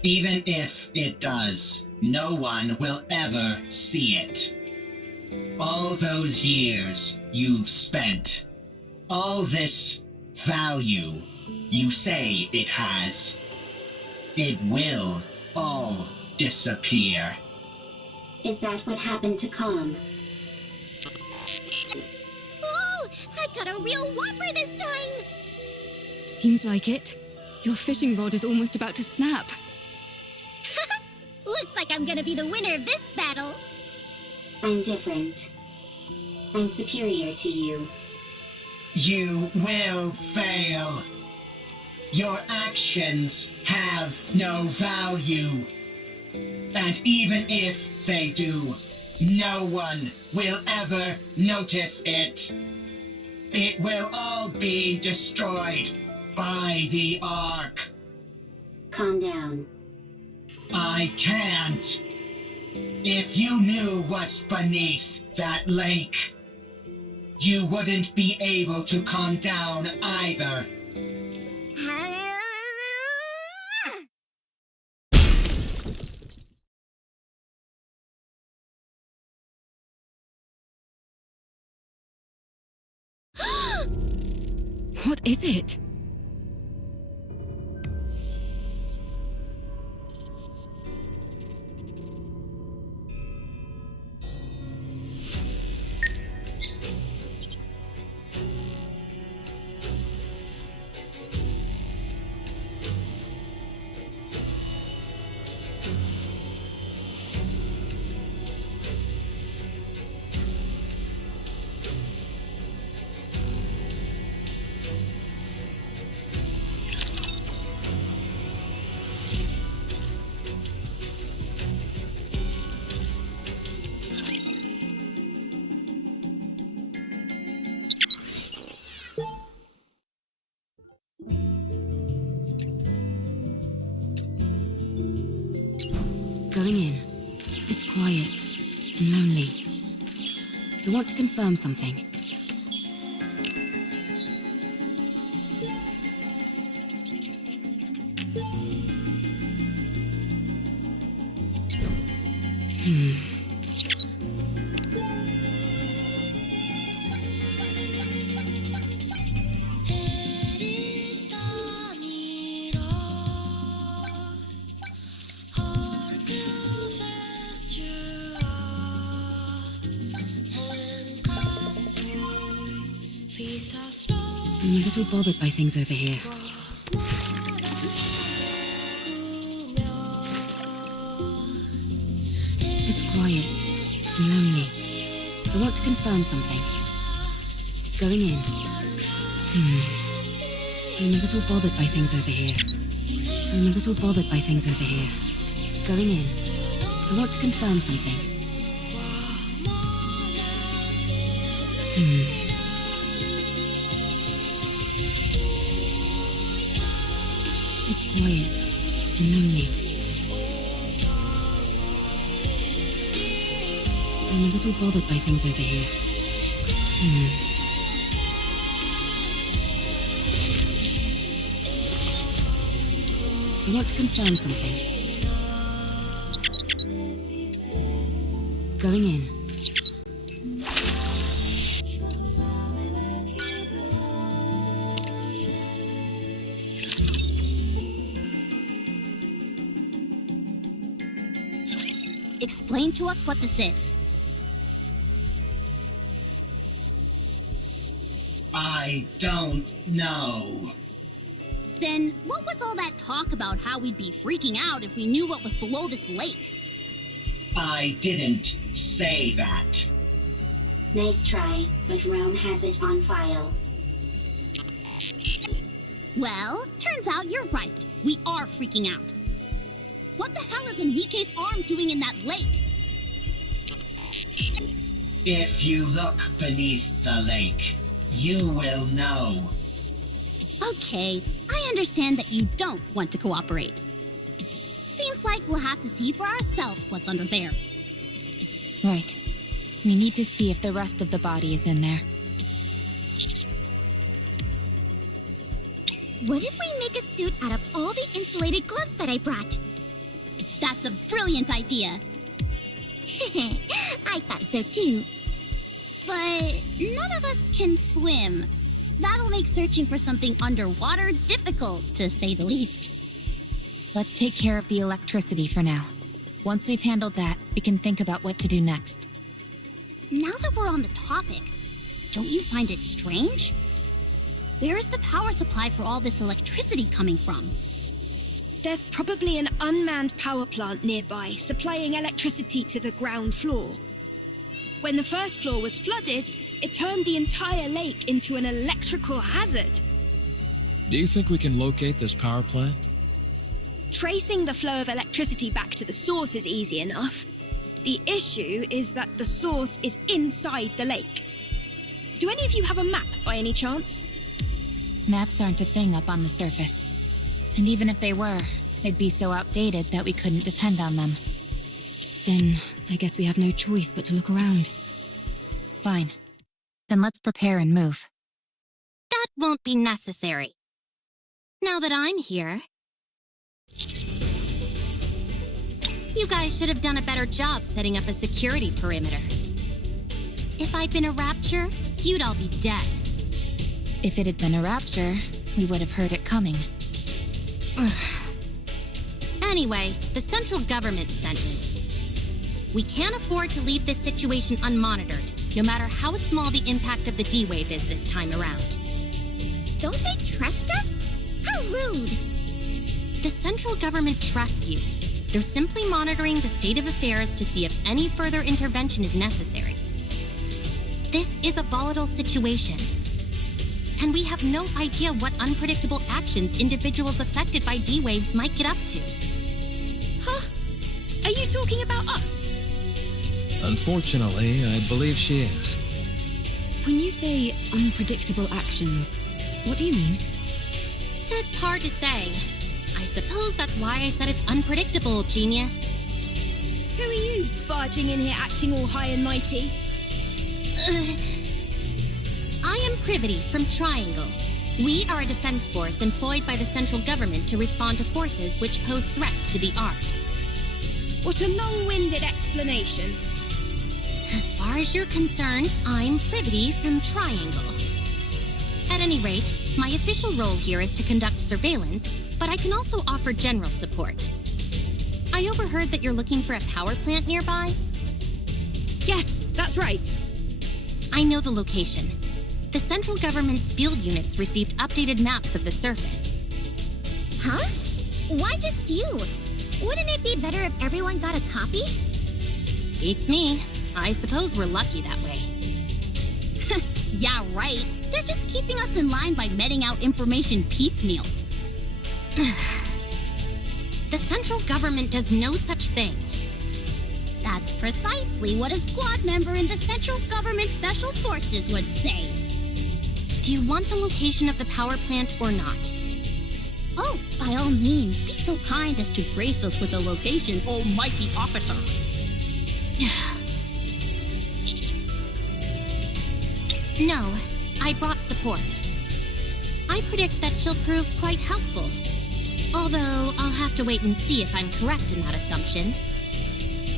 Even if it does, no one will ever see it. All those years you've spent, all this value you say it has, it will all disappear. Is that what happened to Calm? Oh, I got a real whopper this time! Seems like it. Your fishing rod is almost about to snap. Looks like I'm gonna be the winner of this battle. I'm different. I'm superior to you. You will fail. Your actions have no value. And even if they do, no one will ever notice it. It will all be destroyed by the Ark. Calm down. I can't. If you knew what's beneath that lake, you wouldn't be able to calm down either. What is it? Going in. It's quiet and lonely. I want to confirm something. I'm a little bothered by things over here. It's quiet and lonely. I want to confirm something. Going in. I'm a little bothered by things over here. I'm a little bothered by things over here. Going in. I want to confirm something. It's quiet and lonely. I'm a little bothered by things over here. I want to confirm something. Going in. Explain to us what this is. I don't know. Then what was all that talk about how we'd be freaking out if we knew what was below this lake? I didn't say that. Nice try, but Rome has it on file. Well, turns out you're right. We are freaking out. What the hell is Nikke's arm doing in that lake? If you look beneath the lake, you will know. Okay, I understand that you don't want to cooperate. Seems like we'll have to see for ourselves what's under there. Right. We need to see if the rest of the body is in there. What if we make a suit out of all the insulated gloves that I brought? That's a brilliant idea. I thought so too. But none of us can swim. That'll make searching for something underwater difficult, to say the least. Let's take care of the electricity for now. Once we've handled that, we can think about what to do next. Now that we're on the topic, don't you find it strange? Where is the power supply for all this electricity coming from? There's probably an unmanned power plant nearby, supplying electricity to the ground floor. When the first floor was flooded, it turned the entire lake into an electrical hazard. Do you think we can locate this power plant? Tracing the flow of electricity back to the source is easy enough. The issue is that the source is inside the lake. Do any of you have a map by any chance? Maps aren't a thing up on the surface. And even if they were, they'd be so outdated that we couldn't depend on them. Then I guess we have no choice but to look around. Fine. Then let's prepare and move. That won't be necessary. Now that I'm here... You guys should have done a better job setting up a security perimeter. If I'd been a rapture, you'd all be dead. If it had been a rapture, we would have heard it coming. Anyway, the central government sent me. We can't afford to leave this situation unmonitored, no matter how small the impact of the D-Wave is this time around. Don't they trust us? How rude! The central government trusts you. They're simply monitoring the state of affairs to see if any further intervention is necessary. This is a volatile situation. And we have no idea what unpredictable actions individuals affected by D-Waves might get up to. Huh? Are you talking about us? Unfortunately, I believe she is. When you say unpredictable actions, what do you mean? It's hard to say. I suppose that's why I said it's unpredictable, genius. Who are you, barging in here acting all high and mighty? I am Privity from Triangle. We are a defense force employed by the central government to respond to forces which pose threats to the Ark. What a long-winded explanation. As far as you're concerned, I'm Privity from Triangle. At any rate, my official role here is to conduct surveillance, but I can also offer general support. I overheard that you're looking for a power plant nearby? Yes, that's right. I know the location. The central government's field units received updated maps of the surface. Huh? Why just you? Wouldn't it be better if everyone got a copy? Beats me. I suppose we're lucky that way. Yeah, right. They're just keeping us in line by meting out information piecemeal. The central government does no such thing. That's precisely what a squad member in the Central Government Special Forces would say. Do you want the location of the power plant or not? Oh, by all means, be so kind as to grace us with the location, almighty officer. No, I brought support. I predict that she'll prove quite helpful. Although, I'll have to wait and see if I'm correct in that assumption.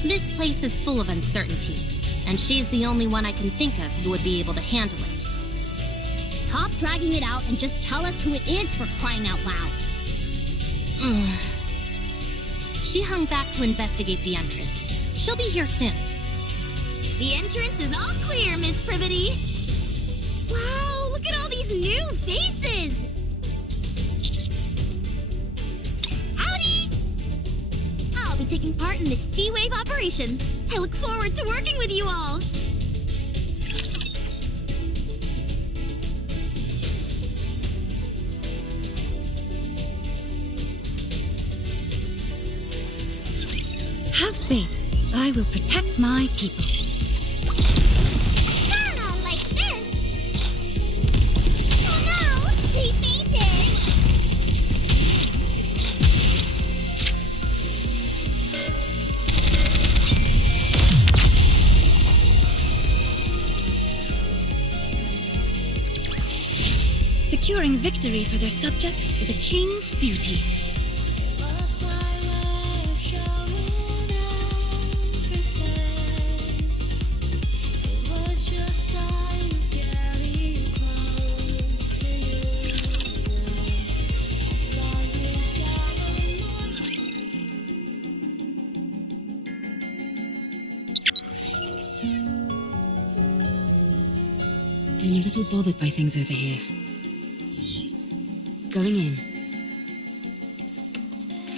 This place is full of uncertainties, and she's the only one I can think of who would be able to handle it. Stop dragging it out and just tell us who it is, for crying out loud. She hung back to investigate the entrance. She'll be here soon. The entrance is all clear, Miss Privity. Wow, look at all these new faces! Howdy! I'll be taking part in this D-Wave operation. I look forward to working with you all. Have faith. I will protect my people. Not like this! Oh no! They fainted! Securing victory for their subjects is a king's duty. I'm a little bothered by things over here. Going in.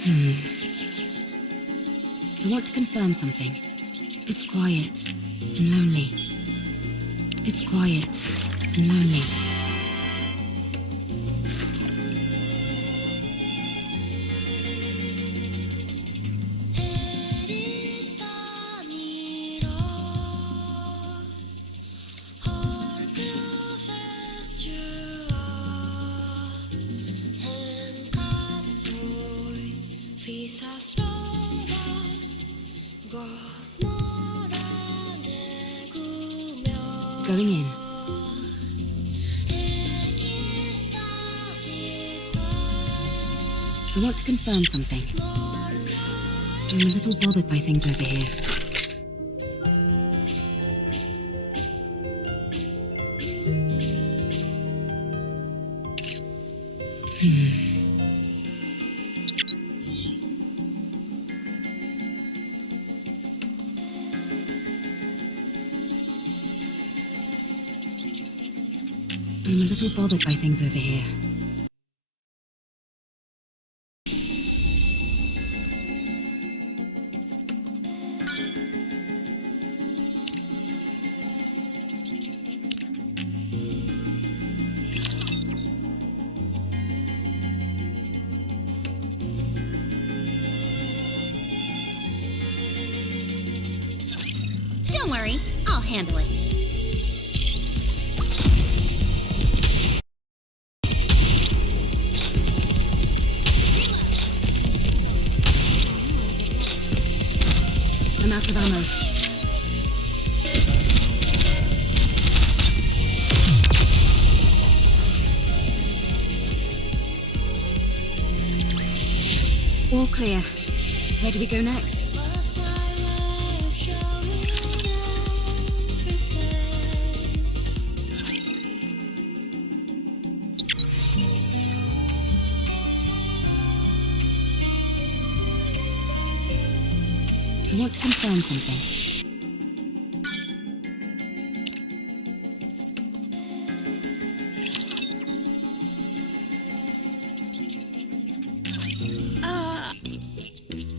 I want to confirm something. It's quiet and lonely. It's quiet and lonely. Going in. I want to confirm something. I'm a little bothered by things over here. I'm a little bothered by things over here. Don't worry, I'll handle it. I'm out of ammo. All clear. Where do we go next? I want to confirm something.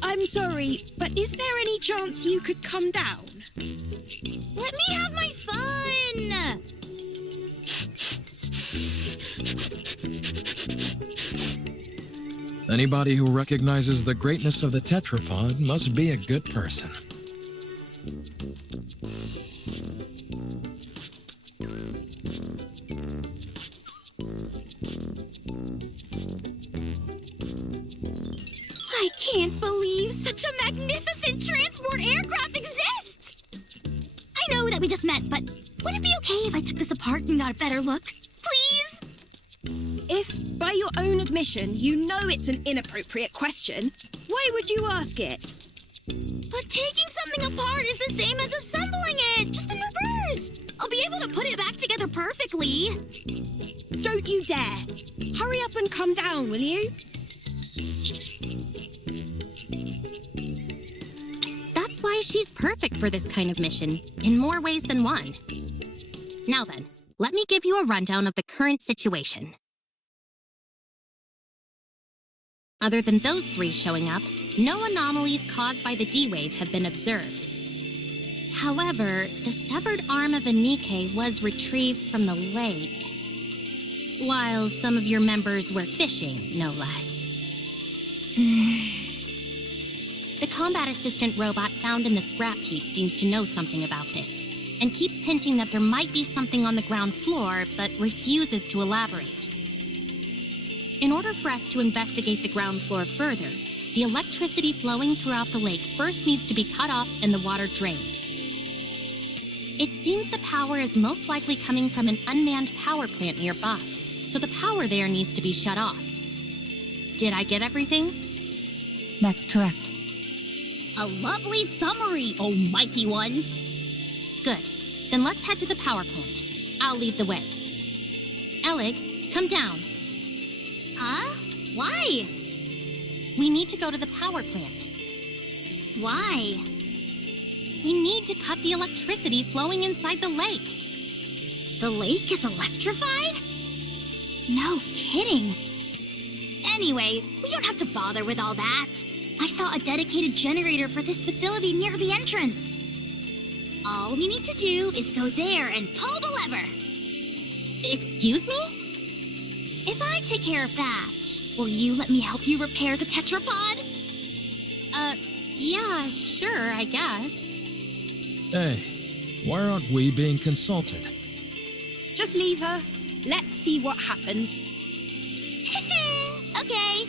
I'm sorry, but is there any chance you could come down? Let me have my fun! Anybody who recognizes the greatness of the tetrapod must be a good person. I can't believe such a magnificent transport aircraft exists! I know that we just met, but would it be okay if I took this apart and got a better look? Please? If, by your own admission, you know it's an inappropriate question, why would you ask it? But taking something apart is the same as assembling it, just in reverse. I'll be able to put it back together perfectly. Don't you dare. Hurry up and come down, will you? That's why she's perfect for this kind of mission, in more ways than one. Now then, let me give you a rundown of the current situation. Other than those three showing up, no anomalies caused by the D-Wave have been observed. However, the severed arm of a Nikke was retrieved from the lake, while some of your members were fishing, no less. The combat assistant robot found in the scrap heap seems to know something about this, and keeps hinting that there might be something on the ground floor, but refuses to elaborate. In order for us to investigate the ground floor further, the electricity flowing throughout the lake first needs to be cut off and the water drained. It seems the power is most likely coming from an unmanned power plant nearby, so the power there needs to be shut off. Did I get everything? That's correct. A lovely summary, oh mighty one! Good. Then let's head to the power plant. I'll lead the way. Elig, come down. Huh? Why? We need to go to the power plant. Why? We need to cut the electricity flowing inside the lake. The lake is electrified? No kidding. Anyway, we don't have to bother with all that. I saw a dedicated generator for this facility near the entrance. All we need to do is go there and pull the lever. Excuse me? If I take care of that, will you let me help you repair the tetrapod? Yeah, sure, I guess. Hey, why aren't we being consulted? Just leave her. Let's see what happens. Okay.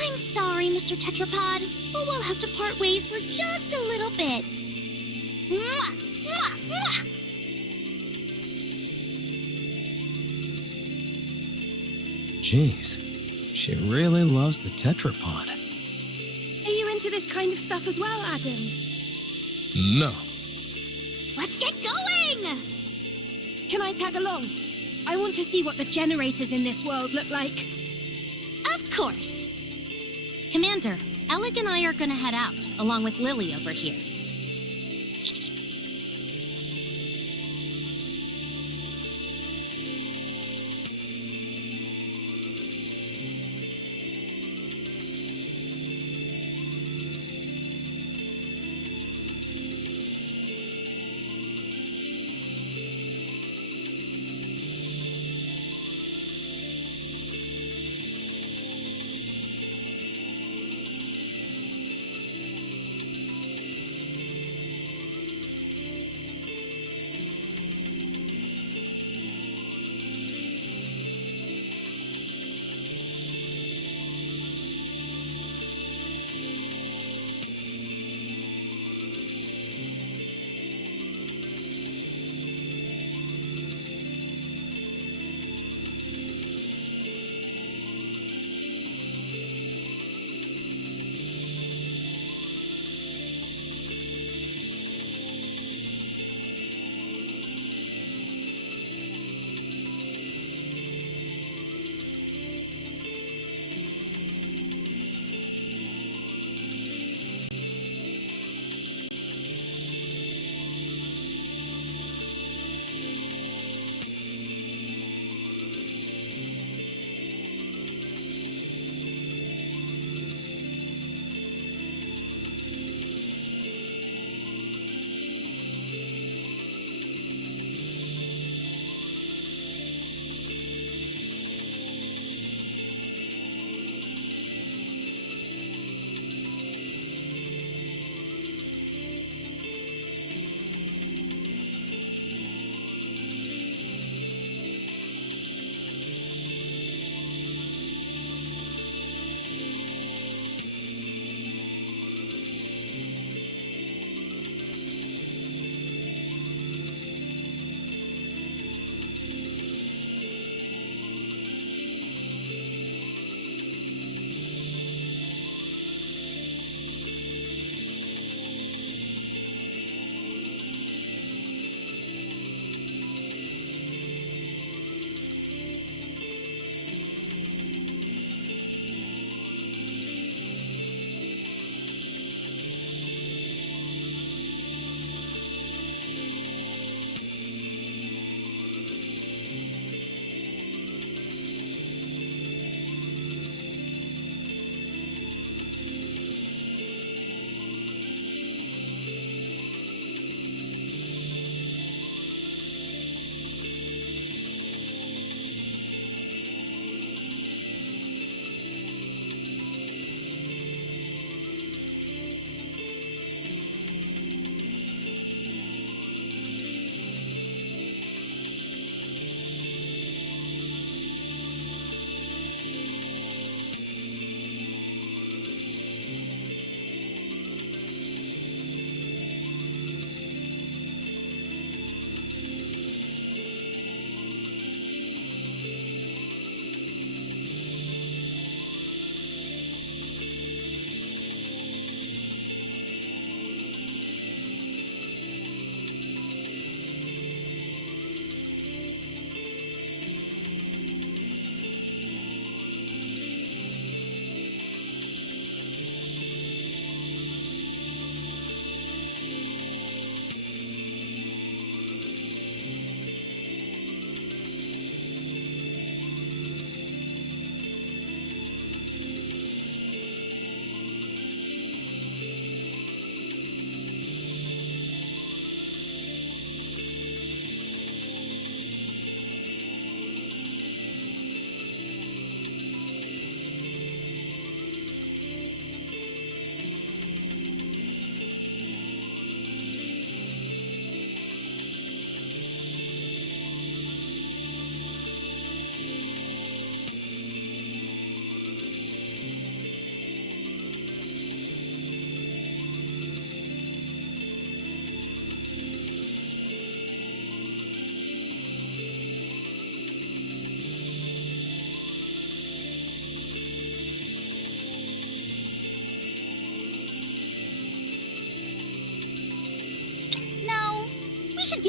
I'm sorry, Mr. Tetrapod, but we'll have to part ways for just a little bit. Mwah! Mwah! Mwah! Jeez, she really loves the tetrapod. Are you into this kind of stuff as well, Adam? No. Let's get going! Can I tag along? I want to see what the generators in this world look like. Of course. Commander, Alec and I are gonna head out, along with Lily over here.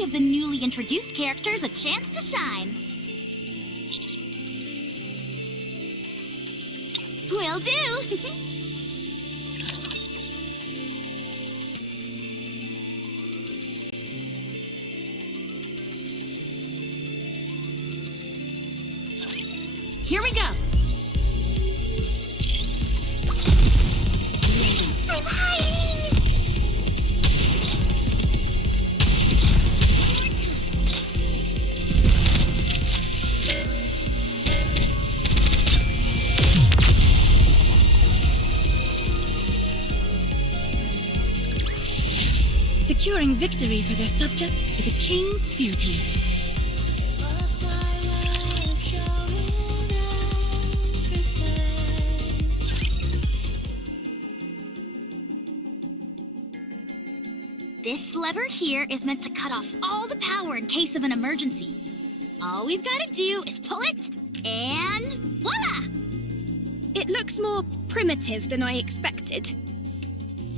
give the newly introduced characters a chance to shine. Will do! Here we go! I'm hiding! Securing victory for their subjects is a king's duty. This lever here is meant to cut off all the power in case of an emergency. All we've got to do is pull it, and voila! It looks more primitive than I expected.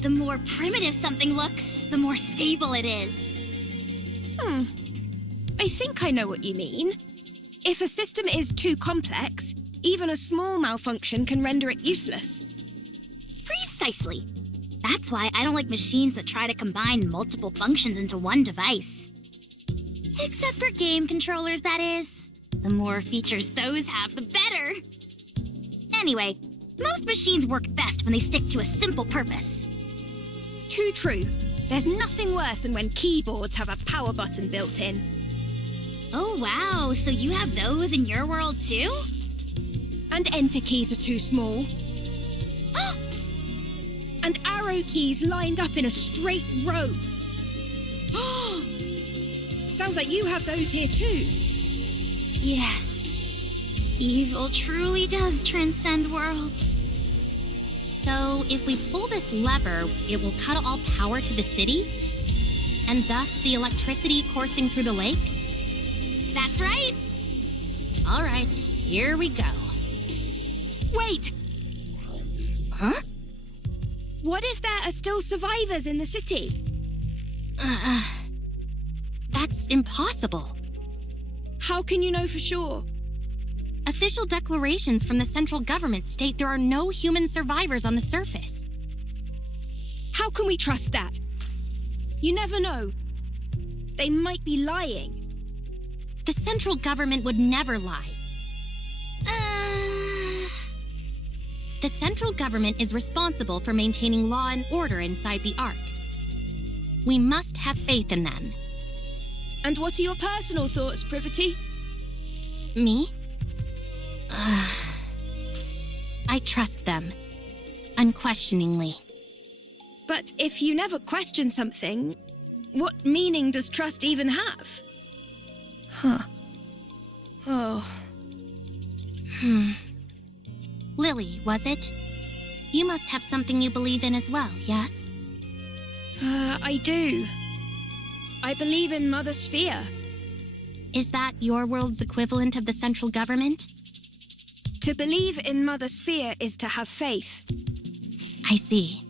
The more primitive something looks, the more stable it is. I think I know what you mean. If a system is too complex, even a small malfunction can render it useless. Precisely. That's why I don't like machines that try to combine multiple functions into one device. Except for game controllers, that is. The more features those have, the better. Anyway, most machines work best when they stick to a simple purpose. Too true. There's nothing worse than when keyboards have a power button built in. Oh wow, so you have those in your world too? And enter keys are too small. And arrow keys lined up in a straight row. Sounds like you have those here too. Yes. Evil truly does transcend worlds. So, if we pull this lever, it will cut all power to the city? And thus the electricity coursing through the lake? That's right. All right, here we go. Wait! Huh? What if there are still survivors in the city? That's impossible. How can you know for sure? Official declarations from the central government state there are no human survivors on the surface. How can we trust that? You never know. They might be lying. The central government would never lie. The central government is responsible for maintaining law and order inside the Ark. We must have faith in them. And what are your personal thoughts, Privity? Me? I trust them. Unquestioningly. But if you never question something, what meaning does trust even have? Huh. Oh. Lily, was it? You must have something you believe in as well, yes? I do. I believe in Mother Sphere. Is that your world's equivalent of the central government? To believe in Mother Sphere is to have faith. I see.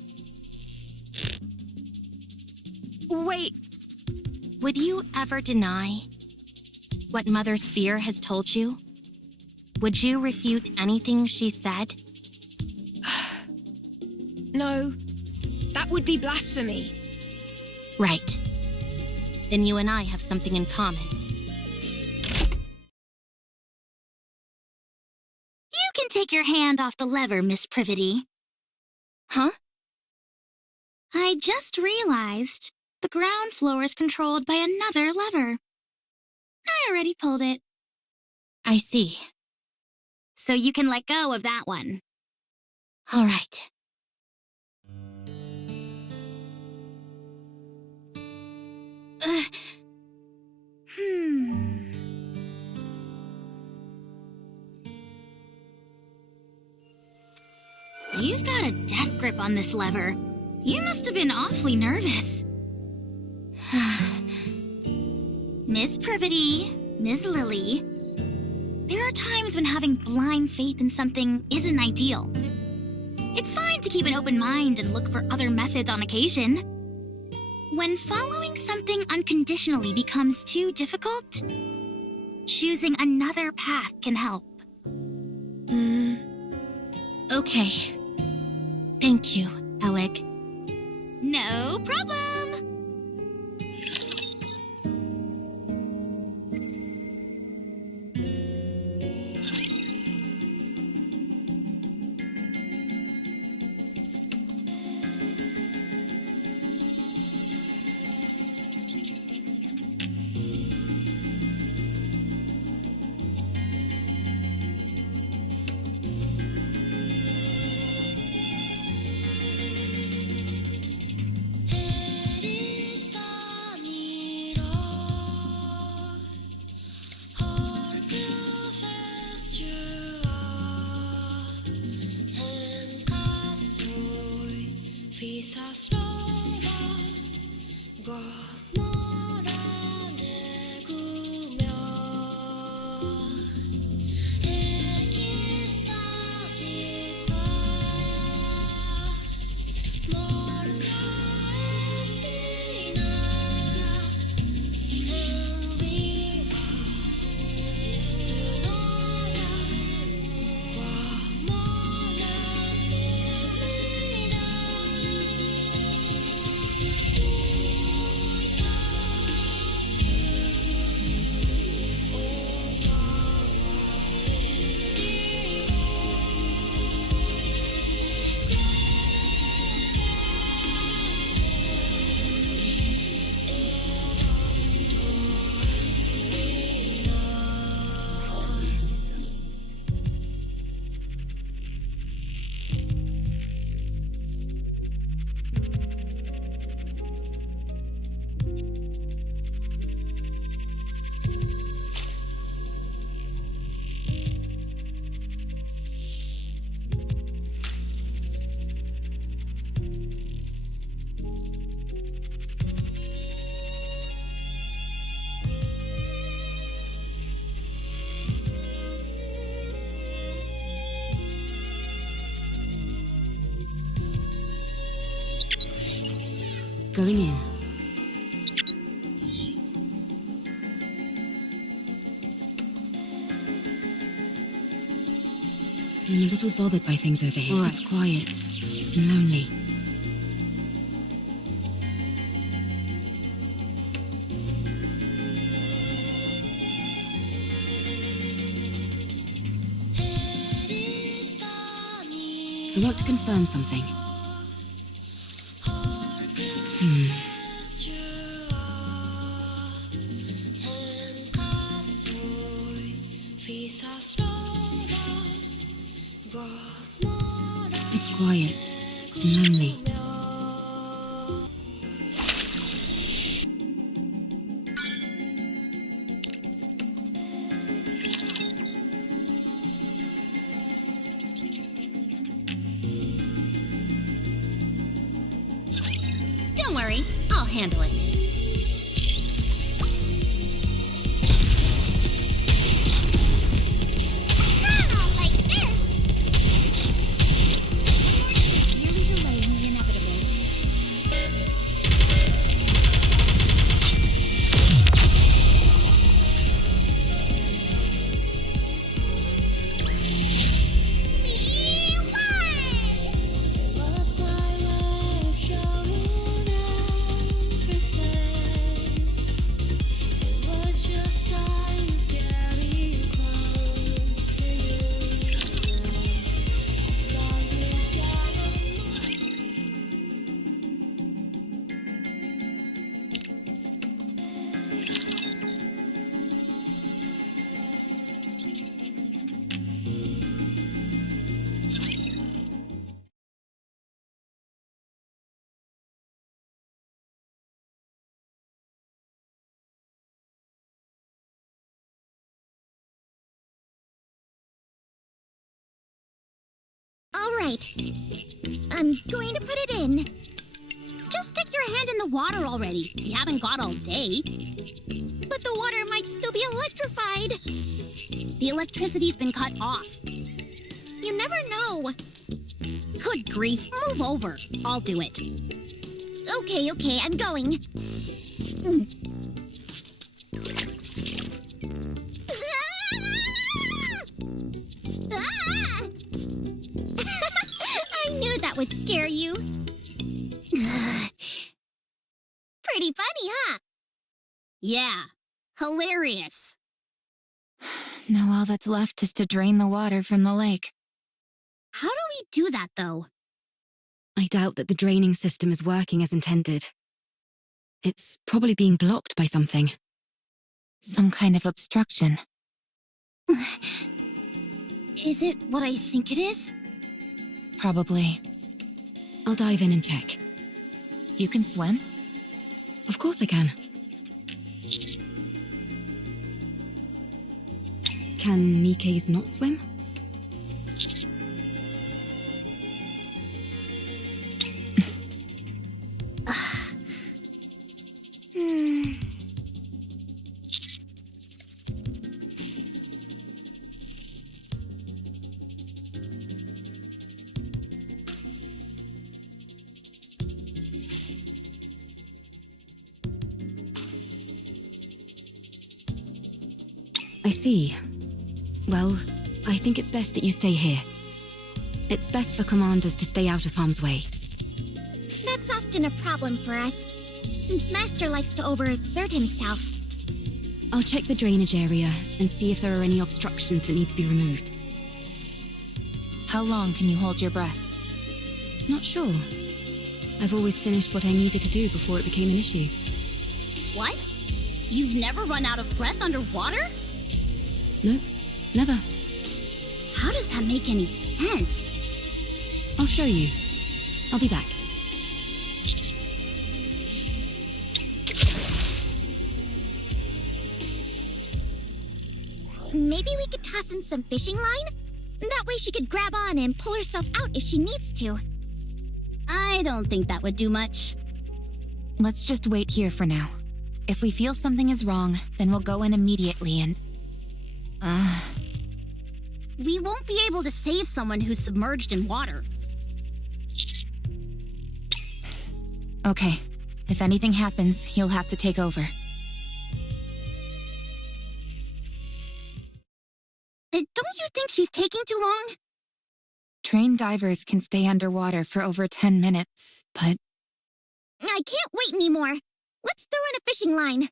Wait. Would you ever deny what Mother Sphere has told you? Would you refute anything she said? No. That would be blasphemy. Right. Then you and I have something in common. You can take your hand off the lever, Miss Privity. Huh? I just realized the ground floor is controlled by another lever. I already pulled it. I see. So you can let go of that one. All right. You've got a death grip on this lever. You must have been awfully nervous. Miss Privity, Miss Lily, there are times when having blind faith in something isn't ideal. It's fine to keep an open mind and look for other methods on occasion. When following something unconditionally becomes too difficult, choosing another path can help. Okay. Thank you, Alec. No problem! Going in. I'm a little bothered by things over here. It's quiet and lonely. I want to confirm something. It's quiet and lonely. Don't worry, I'll handle it. All right. I'm going to put it in. Just stick your hand in the water already. You haven't got all day. But the water might still be electrified. The electricity's been cut off. You never know. Good grief. Move over. I'll do it. Okay, I'm going. Ah! I knew that would scare you. Pretty funny, huh? Yeah, hilarious. Now all that's left is to drain the water from the lake. How do we do that, though? I doubt that the draining system is working as intended. It's probably being blocked by something. Some kind of obstruction. Is it what I think it is? Probably. I'll dive in and check. You can swim? Of course I can. Can Nikke's not swim? I see. Well, I think it's best that you stay here. It's best for commanders to stay out of harm's way. That's often a problem for us, since Master likes to overexert himself. I'll check the drainage area and see if there are any obstructions that need to be removed. How long can you hold your breath? Not sure. I've always finished what I needed to do before it became an issue. What? You've never run out of breath underwater? Nope, never. How does that make any sense? I'll show you. I'll be back. Maybe we could toss in some fishing line? That way she could grab on and pull herself out if she needs to. I don't think that would do much. Let's just wait here for now. If we feel something is wrong, then we'll go in immediately and... We won't be able to save someone who's submerged in water. Okay. If anything happens, you'll have to take over. Don't you think she's taking too long? Trained divers can stay underwater for over 10 minutes, but... I can't wait anymore. Let's throw in a fishing line.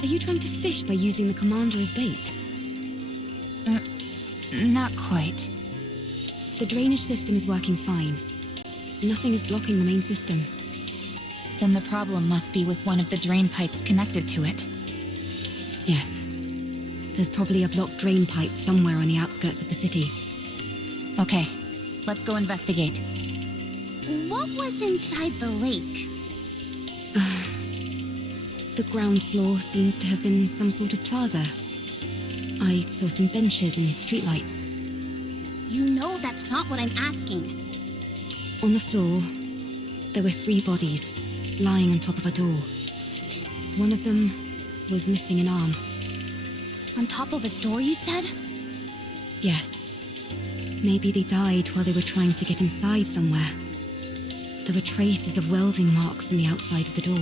Are you trying to fish by using the commander as bait? Not quite. The drainage system is working fine. Nothing is blocking the main system. Then the problem must be with one of the drain pipes connected to it. Yes. There's probably a blocked drain pipe somewhere on the outskirts of the city. Okay, let's go investigate. What was inside the lake? The ground floor seems to have been some sort of plaza. I saw some benches and streetlights. You know that's not what I'm asking. On the floor, there were 3 bodies, lying on top of a door. One of them was missing an arm. On top of a door, you said? Yes. Maybe they died while they were trying to get inside somewhere. There were traces of welding marks on the outside of the door.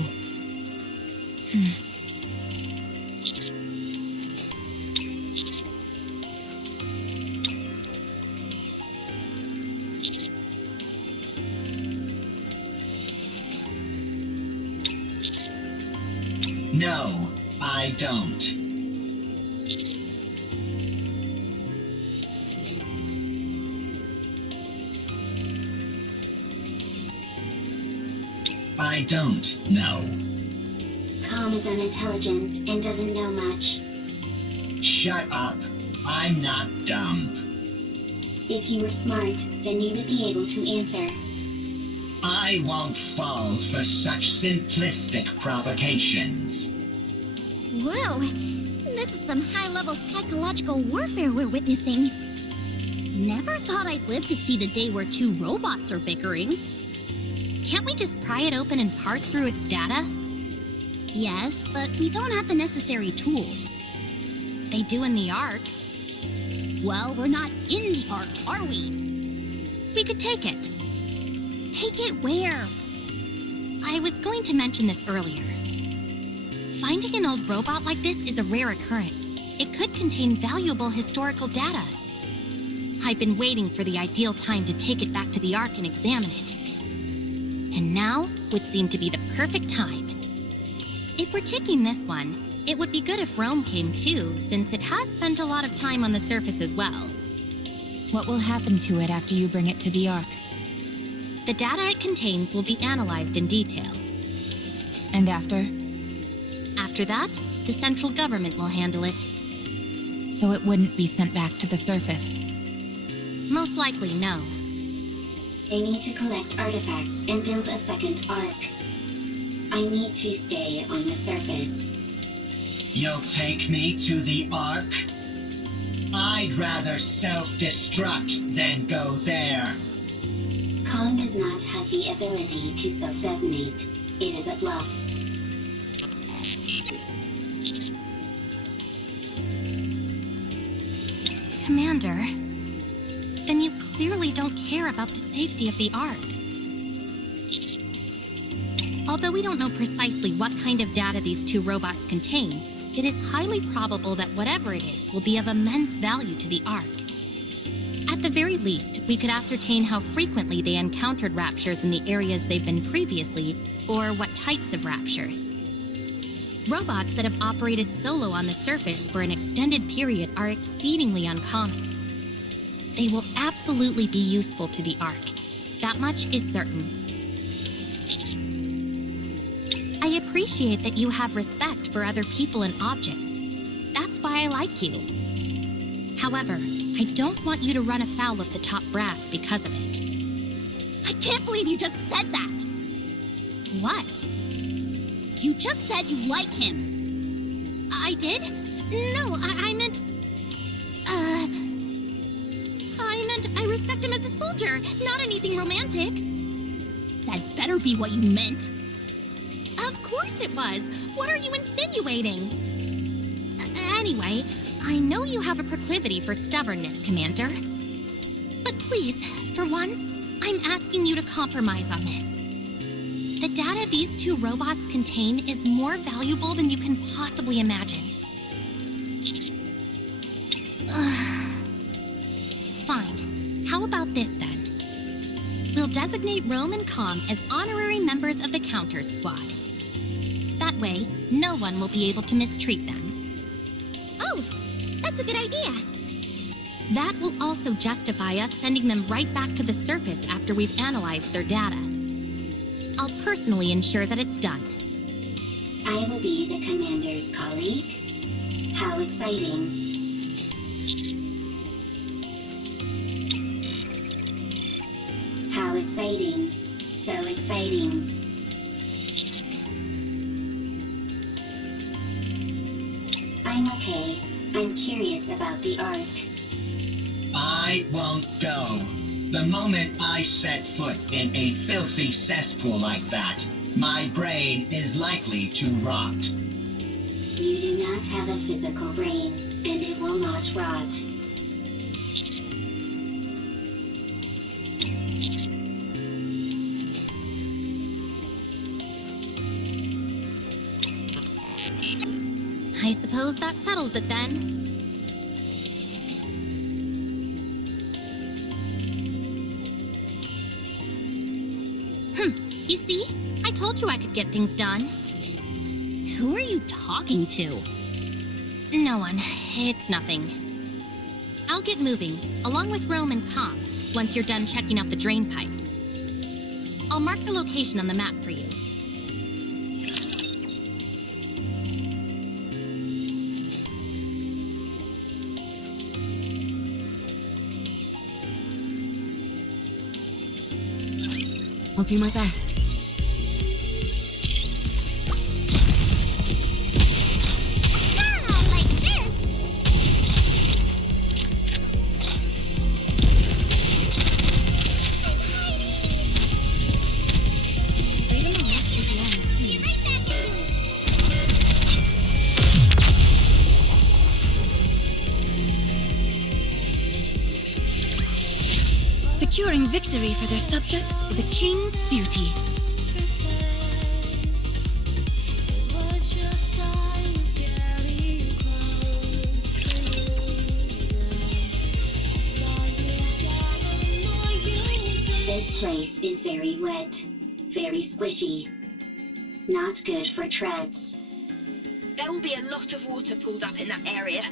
No, I don't. I don't know. Com is unintelligent and doesn't know much. Shut up. I'm not dumb. If you were smart, then you would be able to answer. I won't fall for such simplistic provocations. Whoa, this is some high-level psychological warfare we're witnessing. Never thought I'd live to see the day where two robots are bickering. Can't we just pry it open and parse through its data? Yes, but we don't have the necessary tools. They do in the Ark. Well, we're not in the Ark, are we? We could take it. Take it where? I was going to mention this earlier. Finding an old robot like this is a rare occurrence. It could contain valuable historical data. I've been waiting for the ideal time to take it back to the Ark and examine it. And now would seem to be the perfect time. If we're taking this one, it would be good if Rome came too, since it has spent a lot of time on the surface as well. What will happen to it after you bring it to the Ark? The data it contains will be analyzed in detail. And after? After that, the central government will handle it. So it wouldn't be sent back to the surface? Most likely, no. They need to collect artifacts and build a second Ark. I need to stay on the surface. You'll take me to the Ark? I'd rather self-destruct than go there. Com does not have the ability to self-detonate. It is a bluff. Commander, then you clearly don't care about the safety of the Ark. Although we don't know precisely what kind of data these two robots contain, it is highly probable that whatever it is will be of immense value to the Ark. At the very least, we could ascertain how frequently they encountered raptures in the areas they've been previously, or what types of raptures. Robots that have operated solo on the surface for an extended period are exceedingly uncommon. They will absolutely be useful to the Ark. That much is certain. I appreciate that you have respect for other people and objects. That's why I like you. However, I don't want you to run afoul of the top brass because of it. I can't believe you just said that! What? You just said you like him! I did? No, I meant I respect him as a soldier, not anything romantic. That better be what you meant. Of course it was. What are you insinuating? Anyway, I know you have a proclivity for stubbornness, Commander. But please, for once, I'm asking you to compromise on this. The data these two robots contain is more valuable than you can possibly imagine. Fine. How about this then? We'll designate Rome and Com as honorary members of the Counters Squad. That way, no one will be able to mistreat them. Oh, that's a good idea. That will also justify us sending them right back to the surface after we've analyzed their data. I'll personally ensure that it's done. I will be the commander's colleague? How exciting. How exciting. So exciting. I'm okay. I'm curious about the Ark. I won't go. The moment I set foot in a filthy cesspool like that, my brain is likely to rot. You do not have a physical brain, and it will not rot. suppose that settles it then. You see? I told you I could get things done. Who are you talking to? No one. It's nothing. I'll get moving, along with Rome and Comp, once you're done checking out the drain pipes. I'll mark the location on the map for you. I'll do my best. Securing victory for their subjects is a king's duty. This place is very wet, very squishy. Not good for treads. There will be a lot of water pulled up in that area.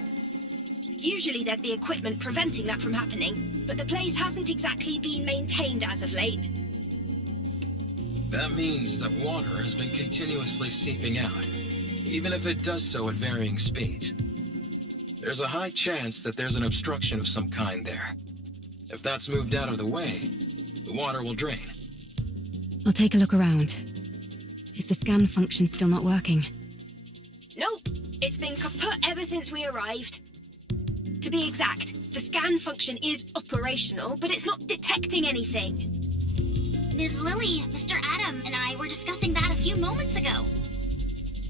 Usually there'd be equipment preventing that from happening, but the place hasn't exactly been maintained as of late. That means that water has been continuously seeping out, even if it does so at varying speeds. There's a high chance that there's an obstruction of some kind there. If that's moved out of the way, the water will drain. I'll take a look around. Is the scan function still not working? Nope, it's been kaput ever since we arrived. To be exact, the scan function is operational, but it's not detecting anything. Ms. Lily, Mr. Adam, and I were discussing that a few moments ago.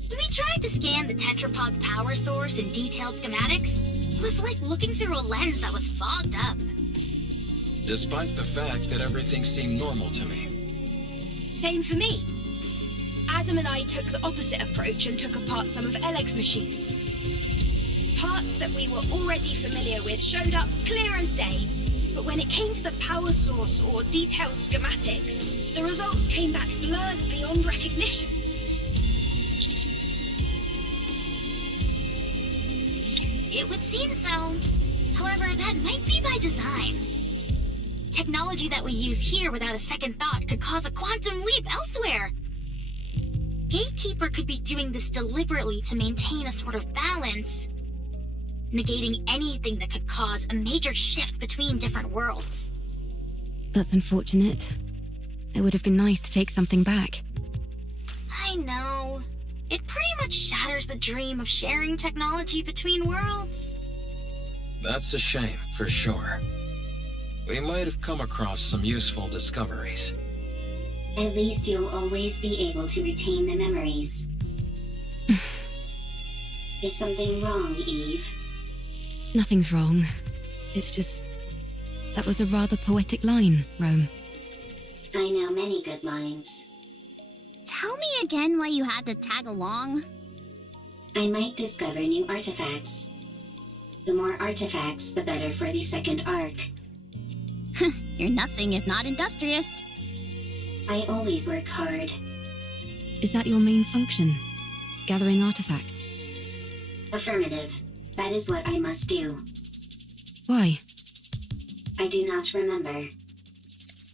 When we tried to scan the tetrapod's power source and detailed schematics, it was like looking through a lens that was fogged up. Despite the fact that everything seemed normal to me. Same for me. Adam and I took the opposite approach and took apart some of Eleg's machines. Parts that we were already familiar with showed up clear as day, but when it came to the power source or detailed schematics, the results came back blurred beyond recognition. It would seem so. However, that might be by design. Technology that we use here without a second thought could cause a quantum leap elsewhere. Gatekeeper could be doing this deliberately to maintain a sort of balance, negating anything that could cause a major shift between different worlds. That's unfortunate. It would have been nice to take something back. I know. It pretty much shatters the dream of sharing technology between worlds. That's a shame, for sure. We might have come across some useful discoveries. At least you'll always be able to retain the memories. Is something wrong, Eve? Nothing's wrong. It's just... that was a rather poetic line, Rome. I know many good lines. Tell me again why you had to tag along. I might discover new artifacts. The more artifacts, the better for the second arc. You're nothing if not industrious. I always work hard. Is that your main function? Gathering artifacts? Affirmative. That is what I must do. Why? I do not remember.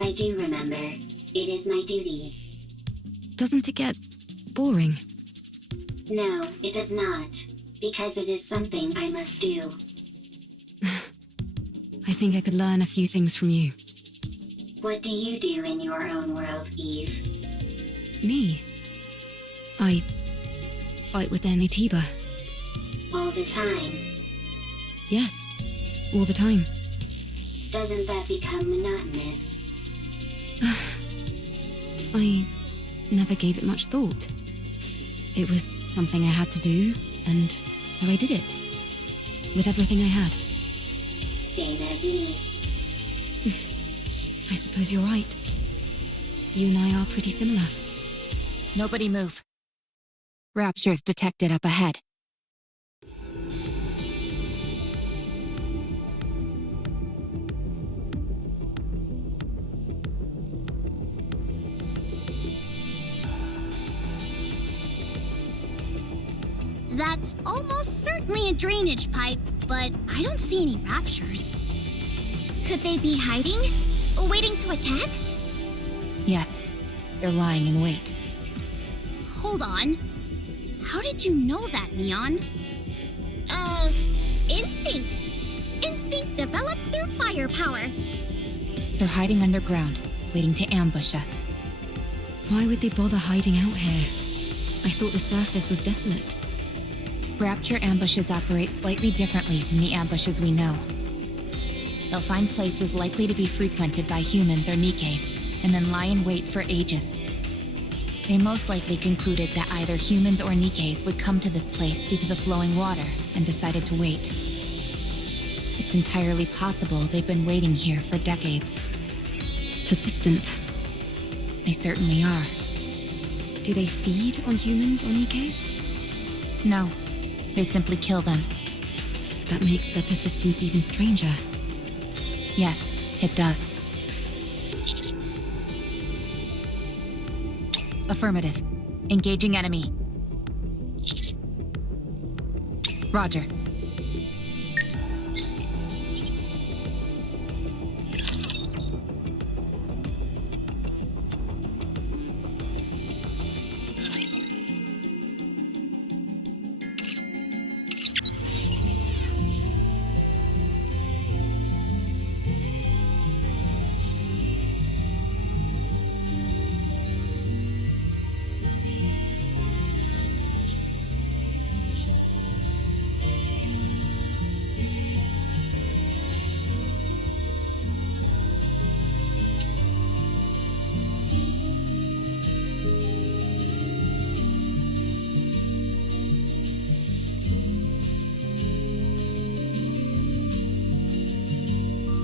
I do remember. It is my duty. Doesn't it get boring? No, it does not. Because it is something I must do. I think I could learn a few things from you. What do you do in your own world, Eve? Me? I fight with Anitiba. All the time. Yes, all the time. Doesn't that become monotonous? I never gave it much thought. It was something I had to do, and so I did it. With everything I had. Same as me. I suppose you're right. You and I are pretty similar. Nobody move. Raptures detected up ahead. definitely a drainage pipe, but I don't see any raptures. Could they be hiding? Waiting to attack? Yes, they're lying in wait. Hold on. How did you know that, Neon? Instinct. Instinct developed through firepower. They're hiding underground, waiting to ambush us. Why would they bother hiding out here? I thought the surface was desolate. Rapture ambushes operate slightly differently from the ambushes we know. They'll find places likely to be frequented by humans or Nikkes, and then lie in wait for ages. They most likely concluded that either humans or Nikkes would come to this place due to the flowing water, and decided to wait. It's entirely possible they've been waiting here for decades. Persistent. They certainly are. Do they feed on humans or Nikkes? No, they simply kill them. That makes their persistence even stranger. Yes, it does. Affirmative. Engaging enemy. Roger.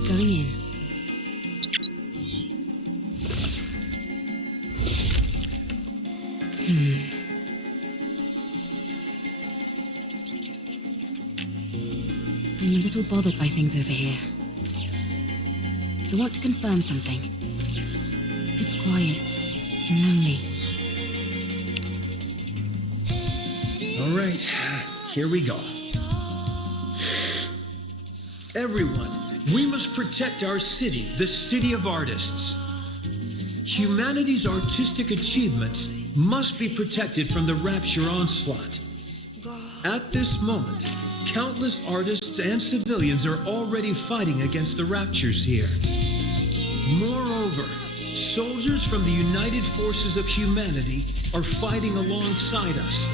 Going in. I'm a little bothered by things over here. I want to confirm something. It's quiet and lonely. All right, here we go. Everyone, we must protect our city, the city of artists. Humanity's artistic achievements must be protected from the Rapture onslaught. At this moment, countless artists and civilians are already fighting against the Raptures here. Moreover, soldiers from the United Forces of Humanity are fighting alongside us,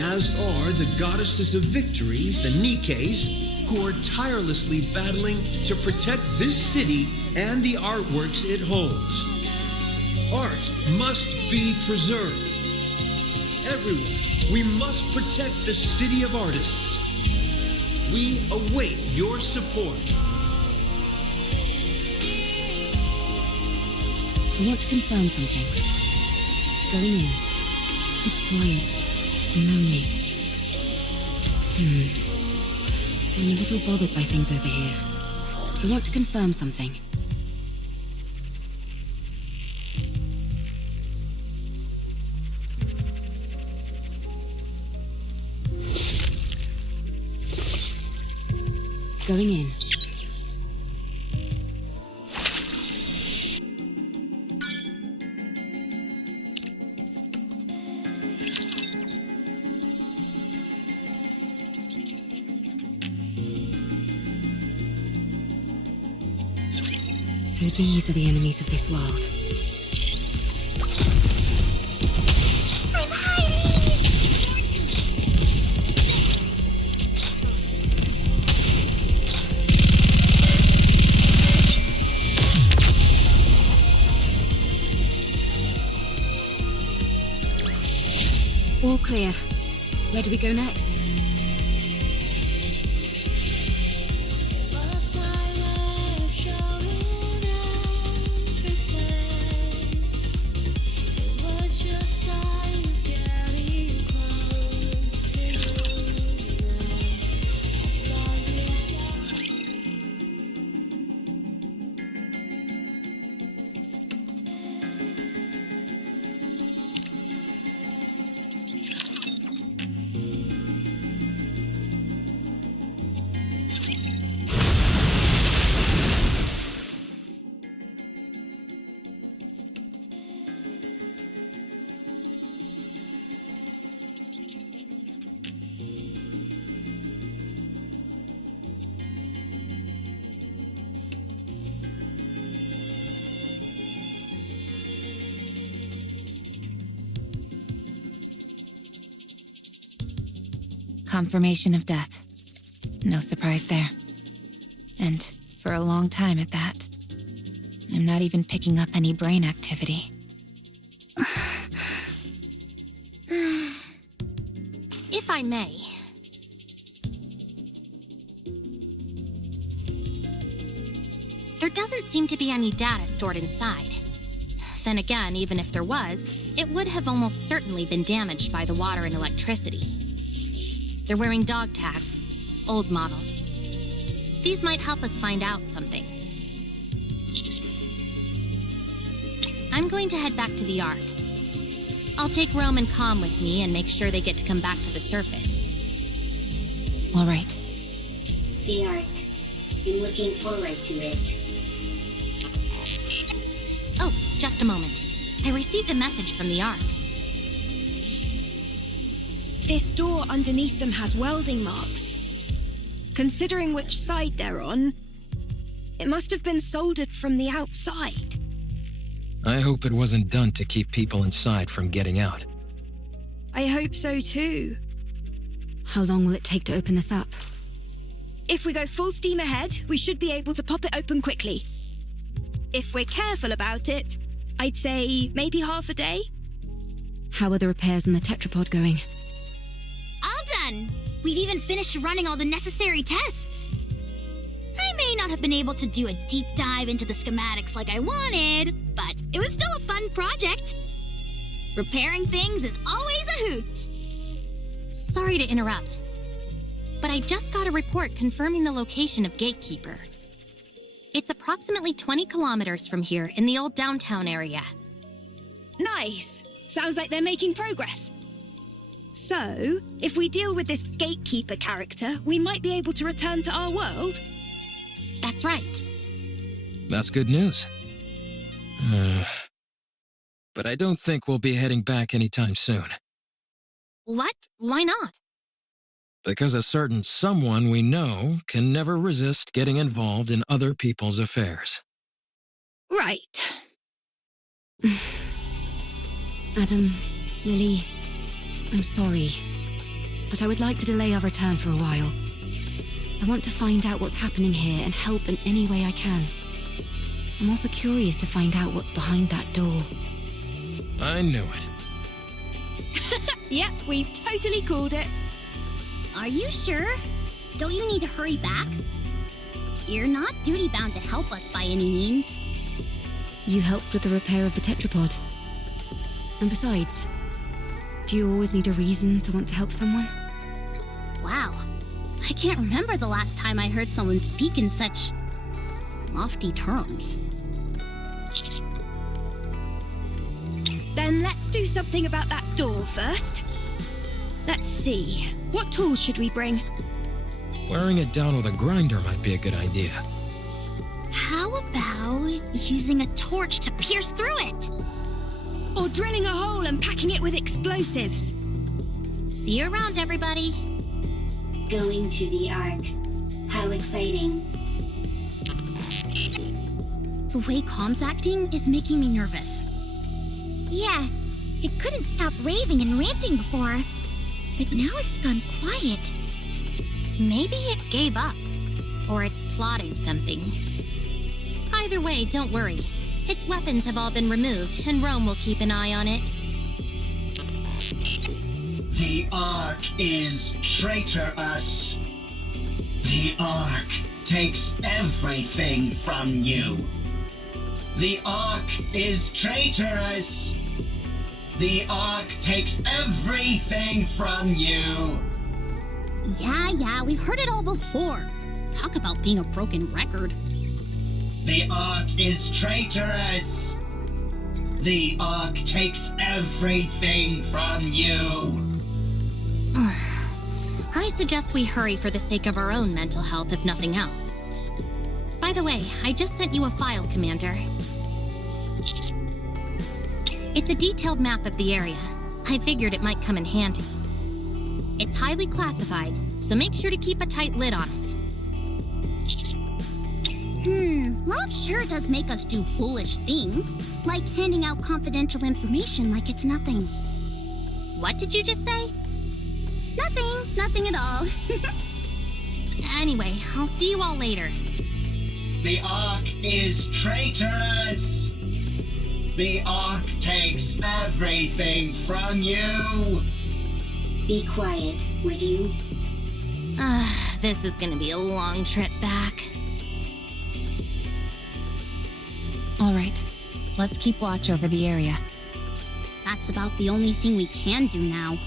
as are the Goddesses of Victory, the Nikkes, who are tirelessly battling to protect this city and the artworks it holds. Art must be preserved. Everyone, we must protect the city of artists. We await your support. I want to confirm something. Going in. It's quiet and lonely. I'm a little bothered by things over here. I want to confirm something. Going in. So these are the enemies of this world. I'm hiding! All clear. Where do we go next? confirmation of death. No surprise there. And for a long time at that. I'm not even picking up any brain activity. If I may. There doesn't seem to be any data stored inside. Then again, even if there was, it would have almost certainly been damaged by the water and electricity. They're wearing dog tags, old models. These might help us find out something. I'm going to head back to the Ark. I'll take Rome and Com with me and make sure they get to come back to the surface. All right. The Ark. I'm looking forward to it. Oh, just a moment. I received a message from the Ark. This door underneath them has welding marks. Considering which side they're on, it must have been soldered from the outside. I hope it wasn't done to keep people inside from getting out. I hope so too. How long will it take to open this up? If we go full steam ahead, we should be able to pop it open quickly. If we're careful about it, I'd say maybe half a day. How are the repairs on the tetrapod going? All done! We've even finished running all the necessary tests. I may not have been able to do a deep dive into the schematics like I wanted, but it was still a fun project. Repairing things is always a hoot. Sorry to interrupt, but I just got a report confirming the location of Gatekeeper. It's approximately 20 kilometers from here in the old downtown area. Nice. Sounds like they're making progress. So, if we deal with this Gatekeeper character, we might be able to return to our world? That's right. That's good news. But I don't think we'll be heading back anytime soon. What? Why not? Because a certain someone we know can never resist getting involved in other people's affairs. Right. Adam, Lily, I'm sorry, but I would like to delay our return for a while. I want to find out what's happening here and help in any way I can. I'm also curious to find out what's behind that door. I knew it. Yep, we totally called it. Are you sure? Don't you need to hurry back? You're not duty-bound to help us by any means. You helped with the repair of the tetrapod. And besides, do you always need a reason to want to help someone? Wow. I can't remember the last time I heard someone speak in such lofty terms. Then let's do something about that door first. Let's see. What tools should we bring? Wearing it down with a grinder might be a good idea. How about using a torch to pierce through it? Or drilling a hole and packing it with explosives? See you around, everybody. Going to the Ark. How exciting. The way Com's acting is making me nervous. Yeah, it couldn't stop raving and ranting before, but now it's gone quiet. Maybe it gave up, or it's plotting something. Either way, don't worry. Its weapons have all been removed, and Rome will keep an eye on it. The Ark is traitorous. The Ark takes everything from you. The Ark is traitorous. The Ark takes everything from you. Yeah, we've heard it all before. Talk about being a broken record. The Ark is traitorous. The Ark takes everything from you. I suggest we hurry for the sake of our own mental health, if nothing else. By the way, I just sent you a file, Commander. It's a detailed map of the area. I figured it might come in handy. It's highly classified, so make sure to keep a tight lid on it. Love sure does make us do foolish things, like handing out confidential information like it's nothing. What did you just say? Nothing at all. Anyway, I'll see you all later. The Ark is traitorous! The Ark takes everything from you! Be quiet, would you? This is gonna be a long trip back. All right, let's keep watch over the area. That's about the only thing we can do now.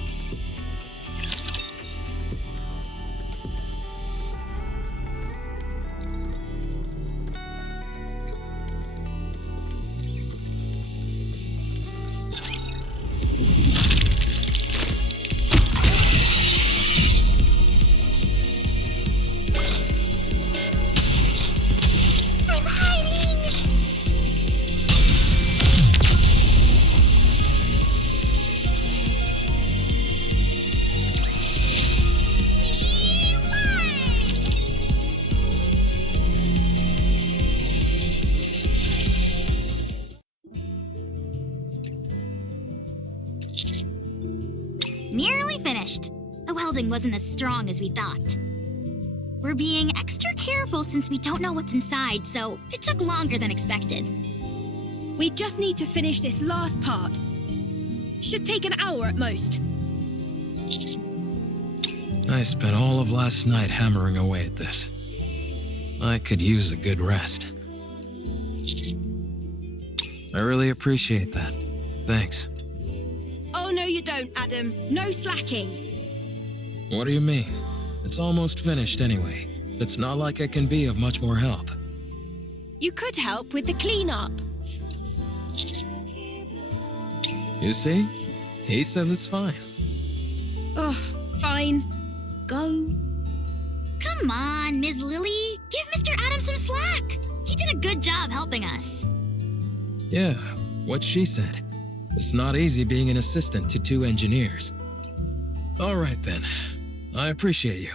Nearly finished. The welding wasn't as strong as we thought. We're being extra careful since we don't know what's inside, so it took longer than expected. We just need to finish this last part. Should take an hour at most. I spent all of last night hammering away at this. I could use a good rest. I really appreciate that. Thanks. Oh, no you don't, Adam. No slacking. What do you mean? It's almost finished anyway. It's not like I can be of much more help. You could help with the cleanup. You see? He says it's fine. Ugh, fine. Go. Come on, Ms. Lily. Give Mr. Adams some slack. He did a good job helping us. Yeah, what she said. It's not easy being an assistant to two engineers. All right then. I appreciate you.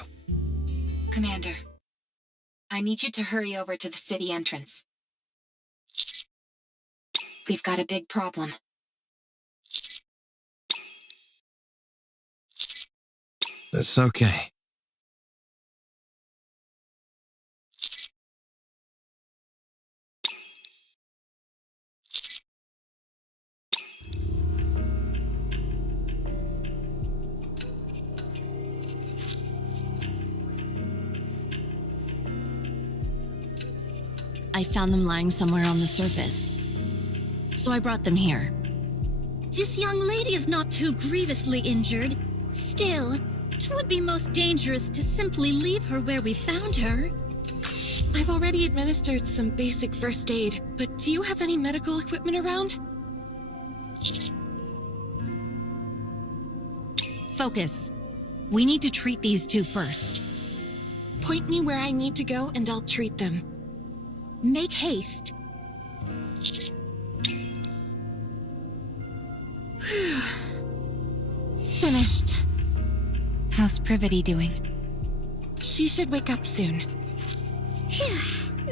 Commander, I need you to hurry over to the city entrance. We've got a big problem. It's okay. I found them lying somewhere on the surface. So I brought them here. This young lady is not too grievously injured. Still, it would be most dangerous to simply leave her where we found her. I've already administered some basic first aid, but do you have any medical equipment around? Focus. We need to treat these two first. Point me where I need to go and I'll treat them. Make haste. Finished. How's Privity doing? She should wake up soon. Phew,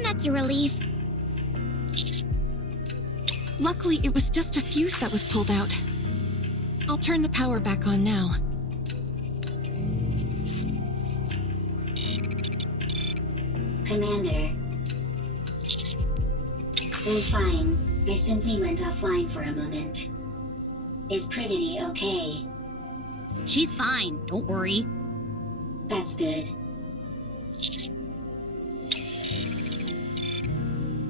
that's a relief. Luckily, it was just a fuse that was pulled out. I'll turn the power back on now. Commander. I'm fine. I simply went offline for a moment. Is Privity okay? She's fine, don't worry. That's good.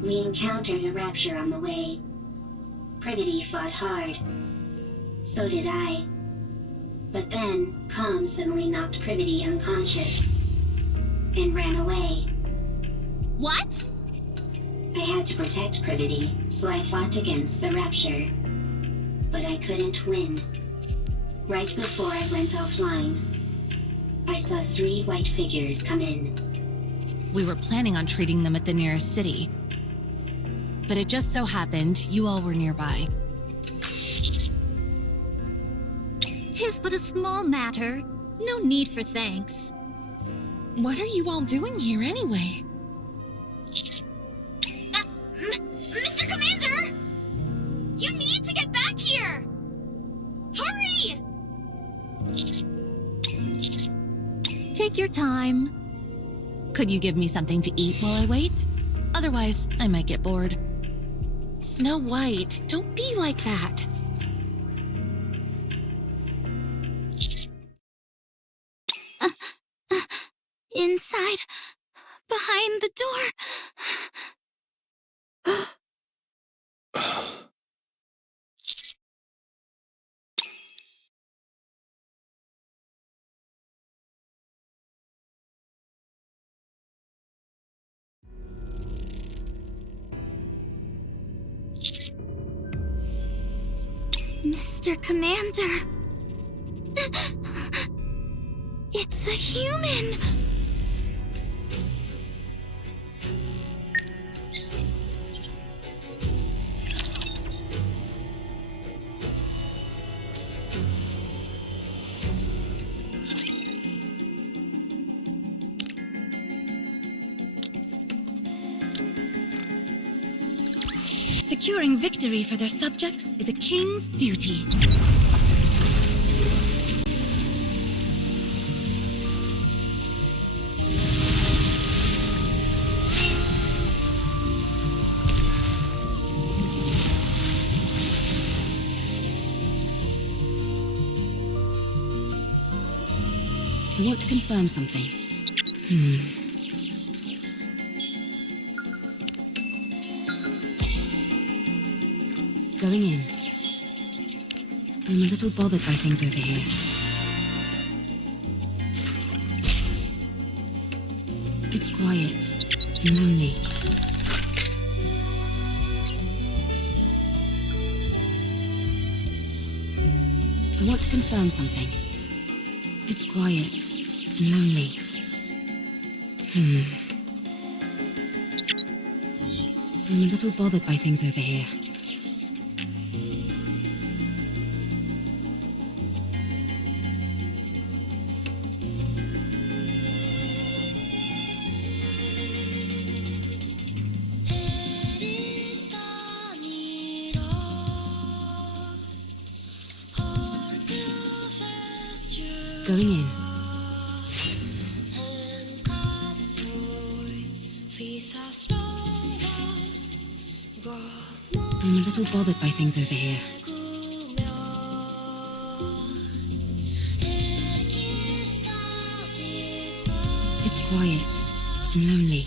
We encountered a rapture on the way. Privity fought hard. So did I. But then, Calm suddenly knocked Privity unconscious. And ran away. What? I had to protect Privity, so I fought against the rapture. But I couldn't win. Right before I went offline, I saw 3 white figures come in. We were planning on treating them at the nearest city. But it just so happened you all were nearby. 'Tis but a small matter. No need for thanks. What are you all doing here anyway? Mr. Commander! You need to get back here! Hurry! Take your time. Could you give me something to eat while I wait? Otherwise, I might get bored. Snow White, don't be like that. Inside, behind the door. Mr. Commander. It's a human. Securing victory for their subjects is a king's duty. I want to confirm something. Going in. I'm a little bothered by things over here. It's quiet and lonely. I want to confirm something. It's quiet and lonely. I'm a little bothered by things over here. Going in. I'm a little bothered by things over here. It's quiet and lonely.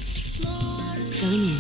Going in.